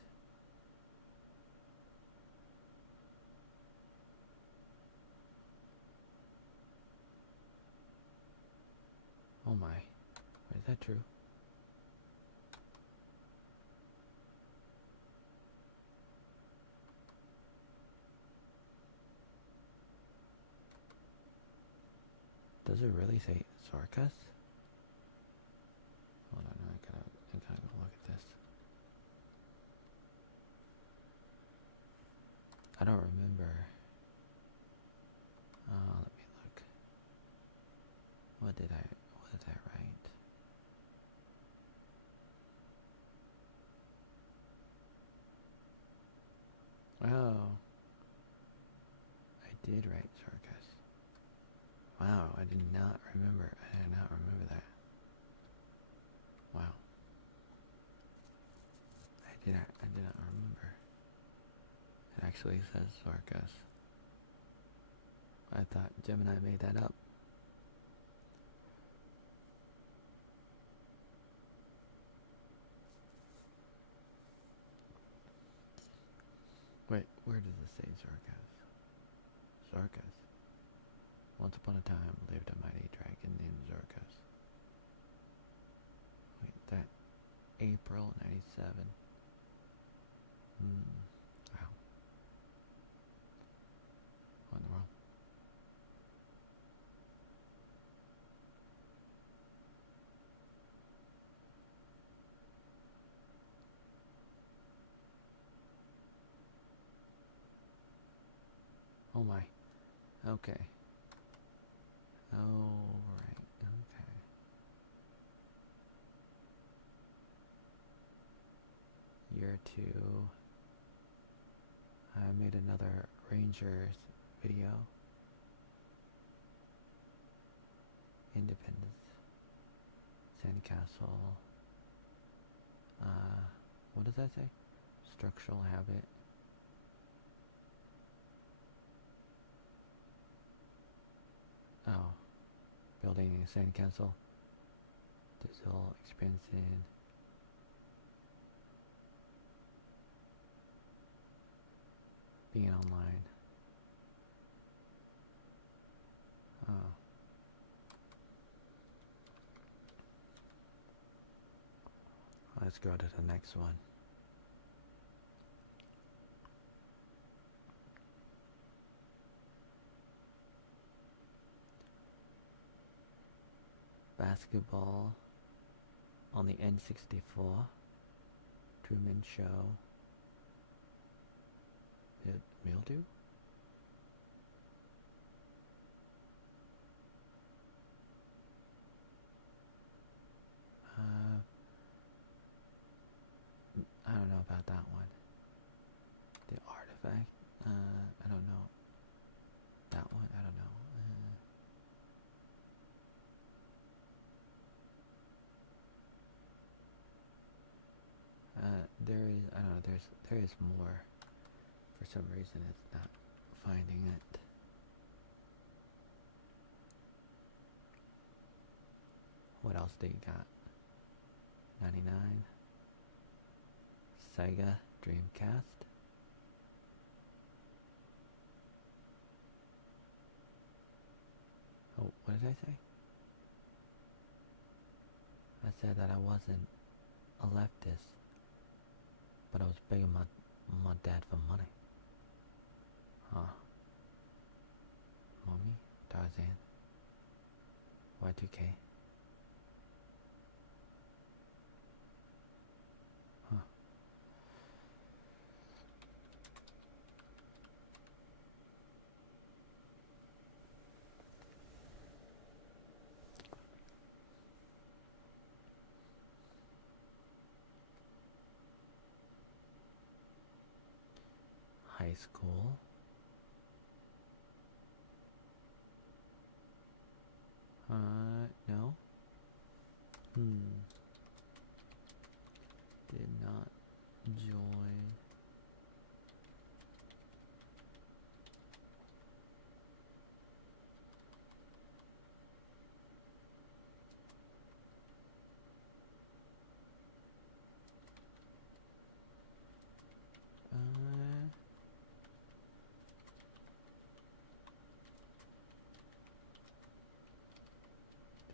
Oh my. Is that true? Does it really say Zarkas? Hold on, I gotta go look at this. I don't remember. Let me look. What did I write? Oh, I did write Zarkas. Wow, I did not remember. I did not remember that. Wow. I did not remember. It actually says Zarkas. I thought Gemini made that up. Wait, where does it say Zarkas? Zarkas. Once upon a time lived a mighty dragon named Zarkas. Wait, that April 97. Wow. What in the world? Oh my. Okay. Oh, right. Okay. Year 2. I made another Rangers video. Independence. Sandcastle. What does that say? Structural habit. Oh. Building a sandcastle. Digital expansion. Being online. Oh. Let's go to the next one. Basketball on the N64. Truman Show. Mildew? I don't know about that one. The artifact? I don't know. That one? I don't know. There is, I don't know, there is more. For some reason it's not finding it. What else do you got? 99. Sega Dreamcast. Oh, what did I say? I said that I wasn't a leftist, but I was begging my dad for money. Huh. Mommy? Tarzan? Y2K? Huh. High school? No. Did not join. Uh,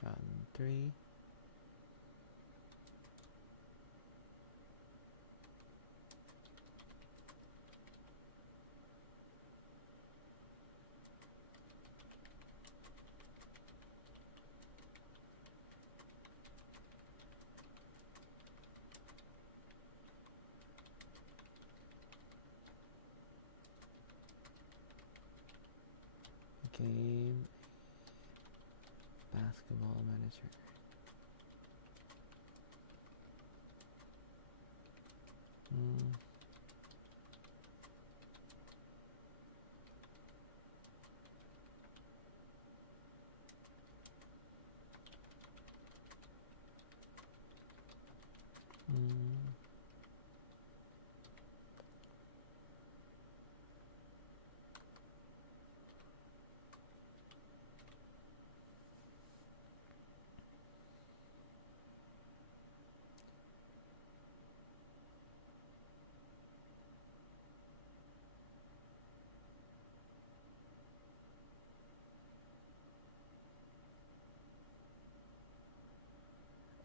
2003. Game basketball manager.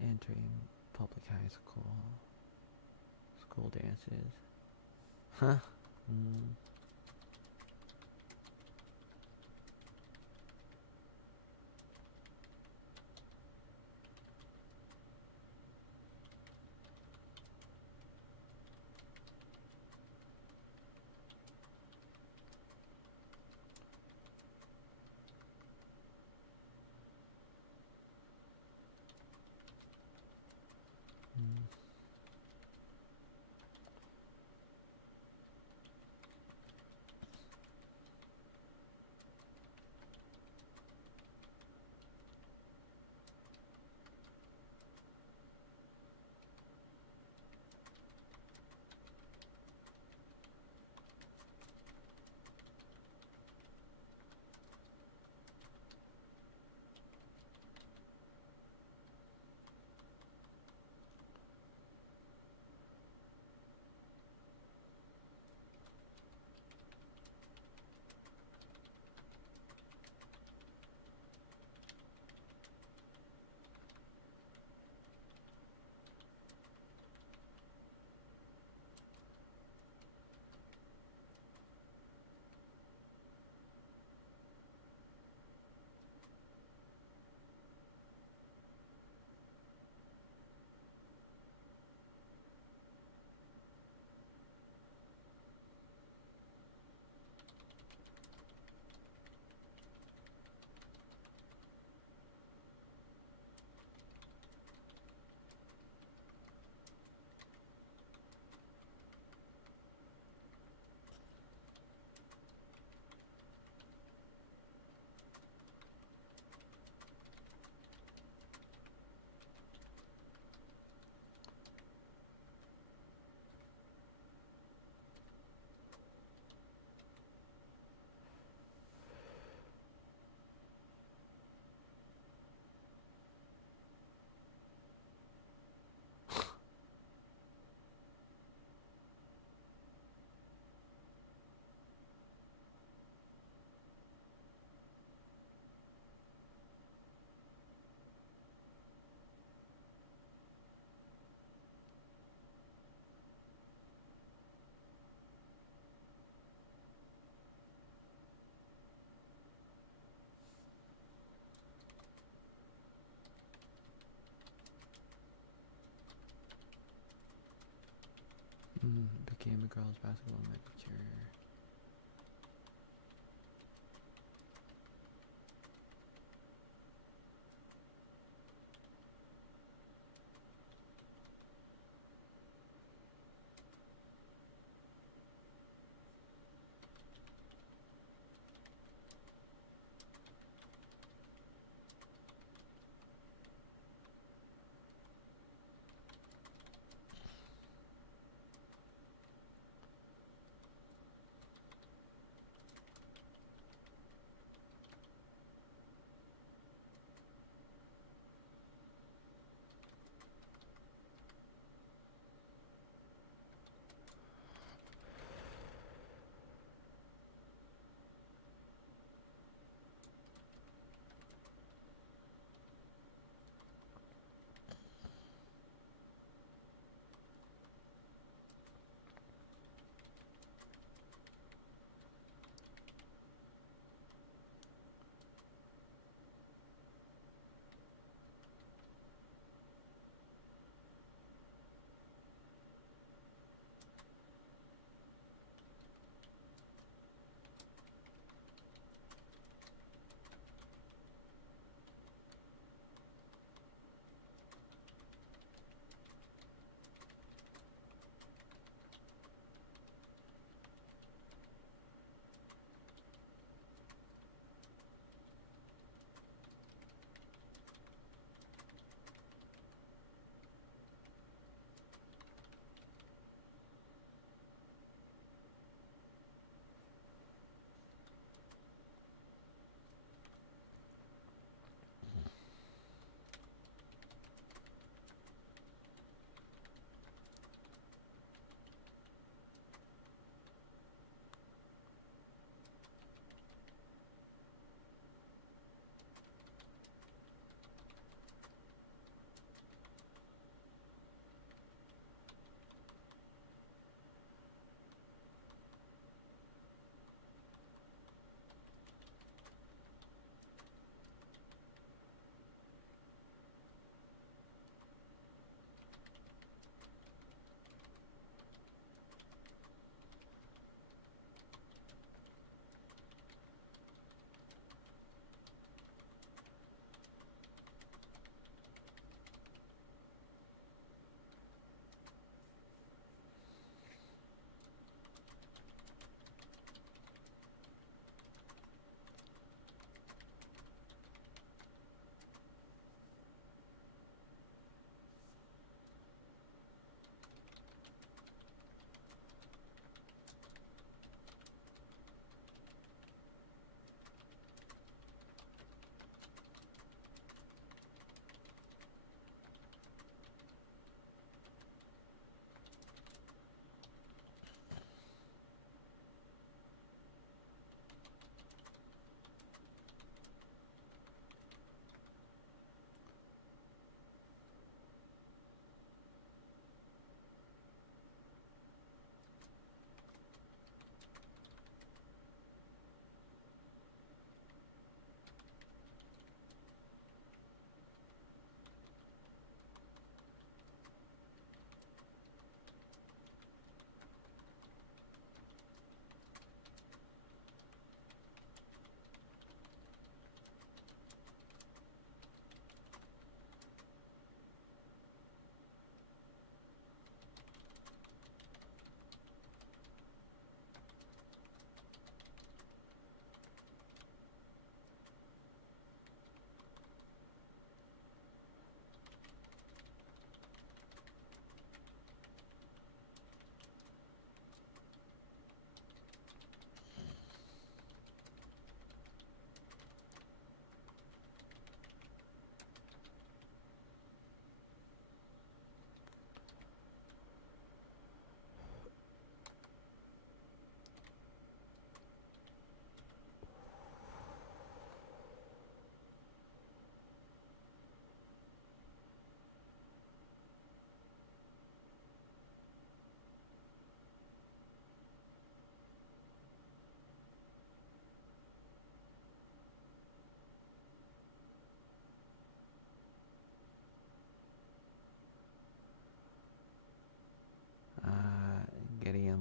Entering public high school. School dances. Huh? Became a girls' basketball manager.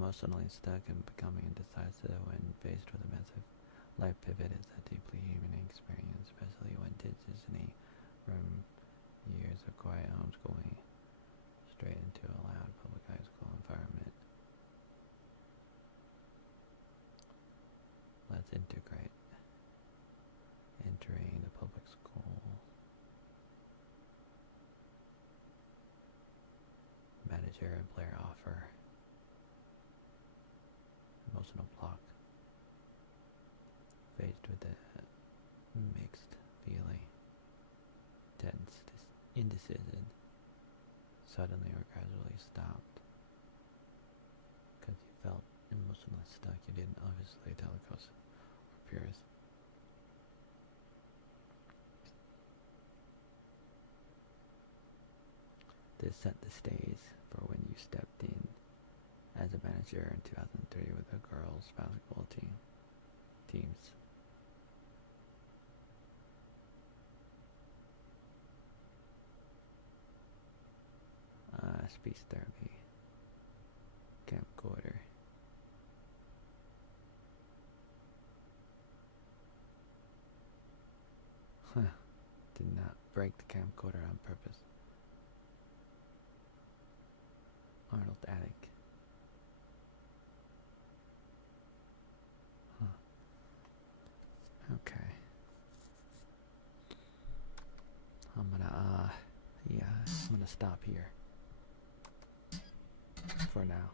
emotionally stuck and becoming indecisive when faced with a massive life pivot is a deeply human experience, especially when transitioning from years of quiet homeschooling straight into a loud public high school environment. Let's integrate. Entering the public school. Manager and player offer. Emotional block. Faced with a mixed feeling. Tense, indecision. Suddenly or gradually stopped. Because you felt emotionally stuck. You didn't obviously tell the coach or peers. This set the stage for when you stepped in as a manager in 2003 with the girls' basketball teams. Speech therapy, camcorder. Huh. Did not break the camcorder on purpose. Arnold Attic. Huh. Okay. I'm gonna stop here for now.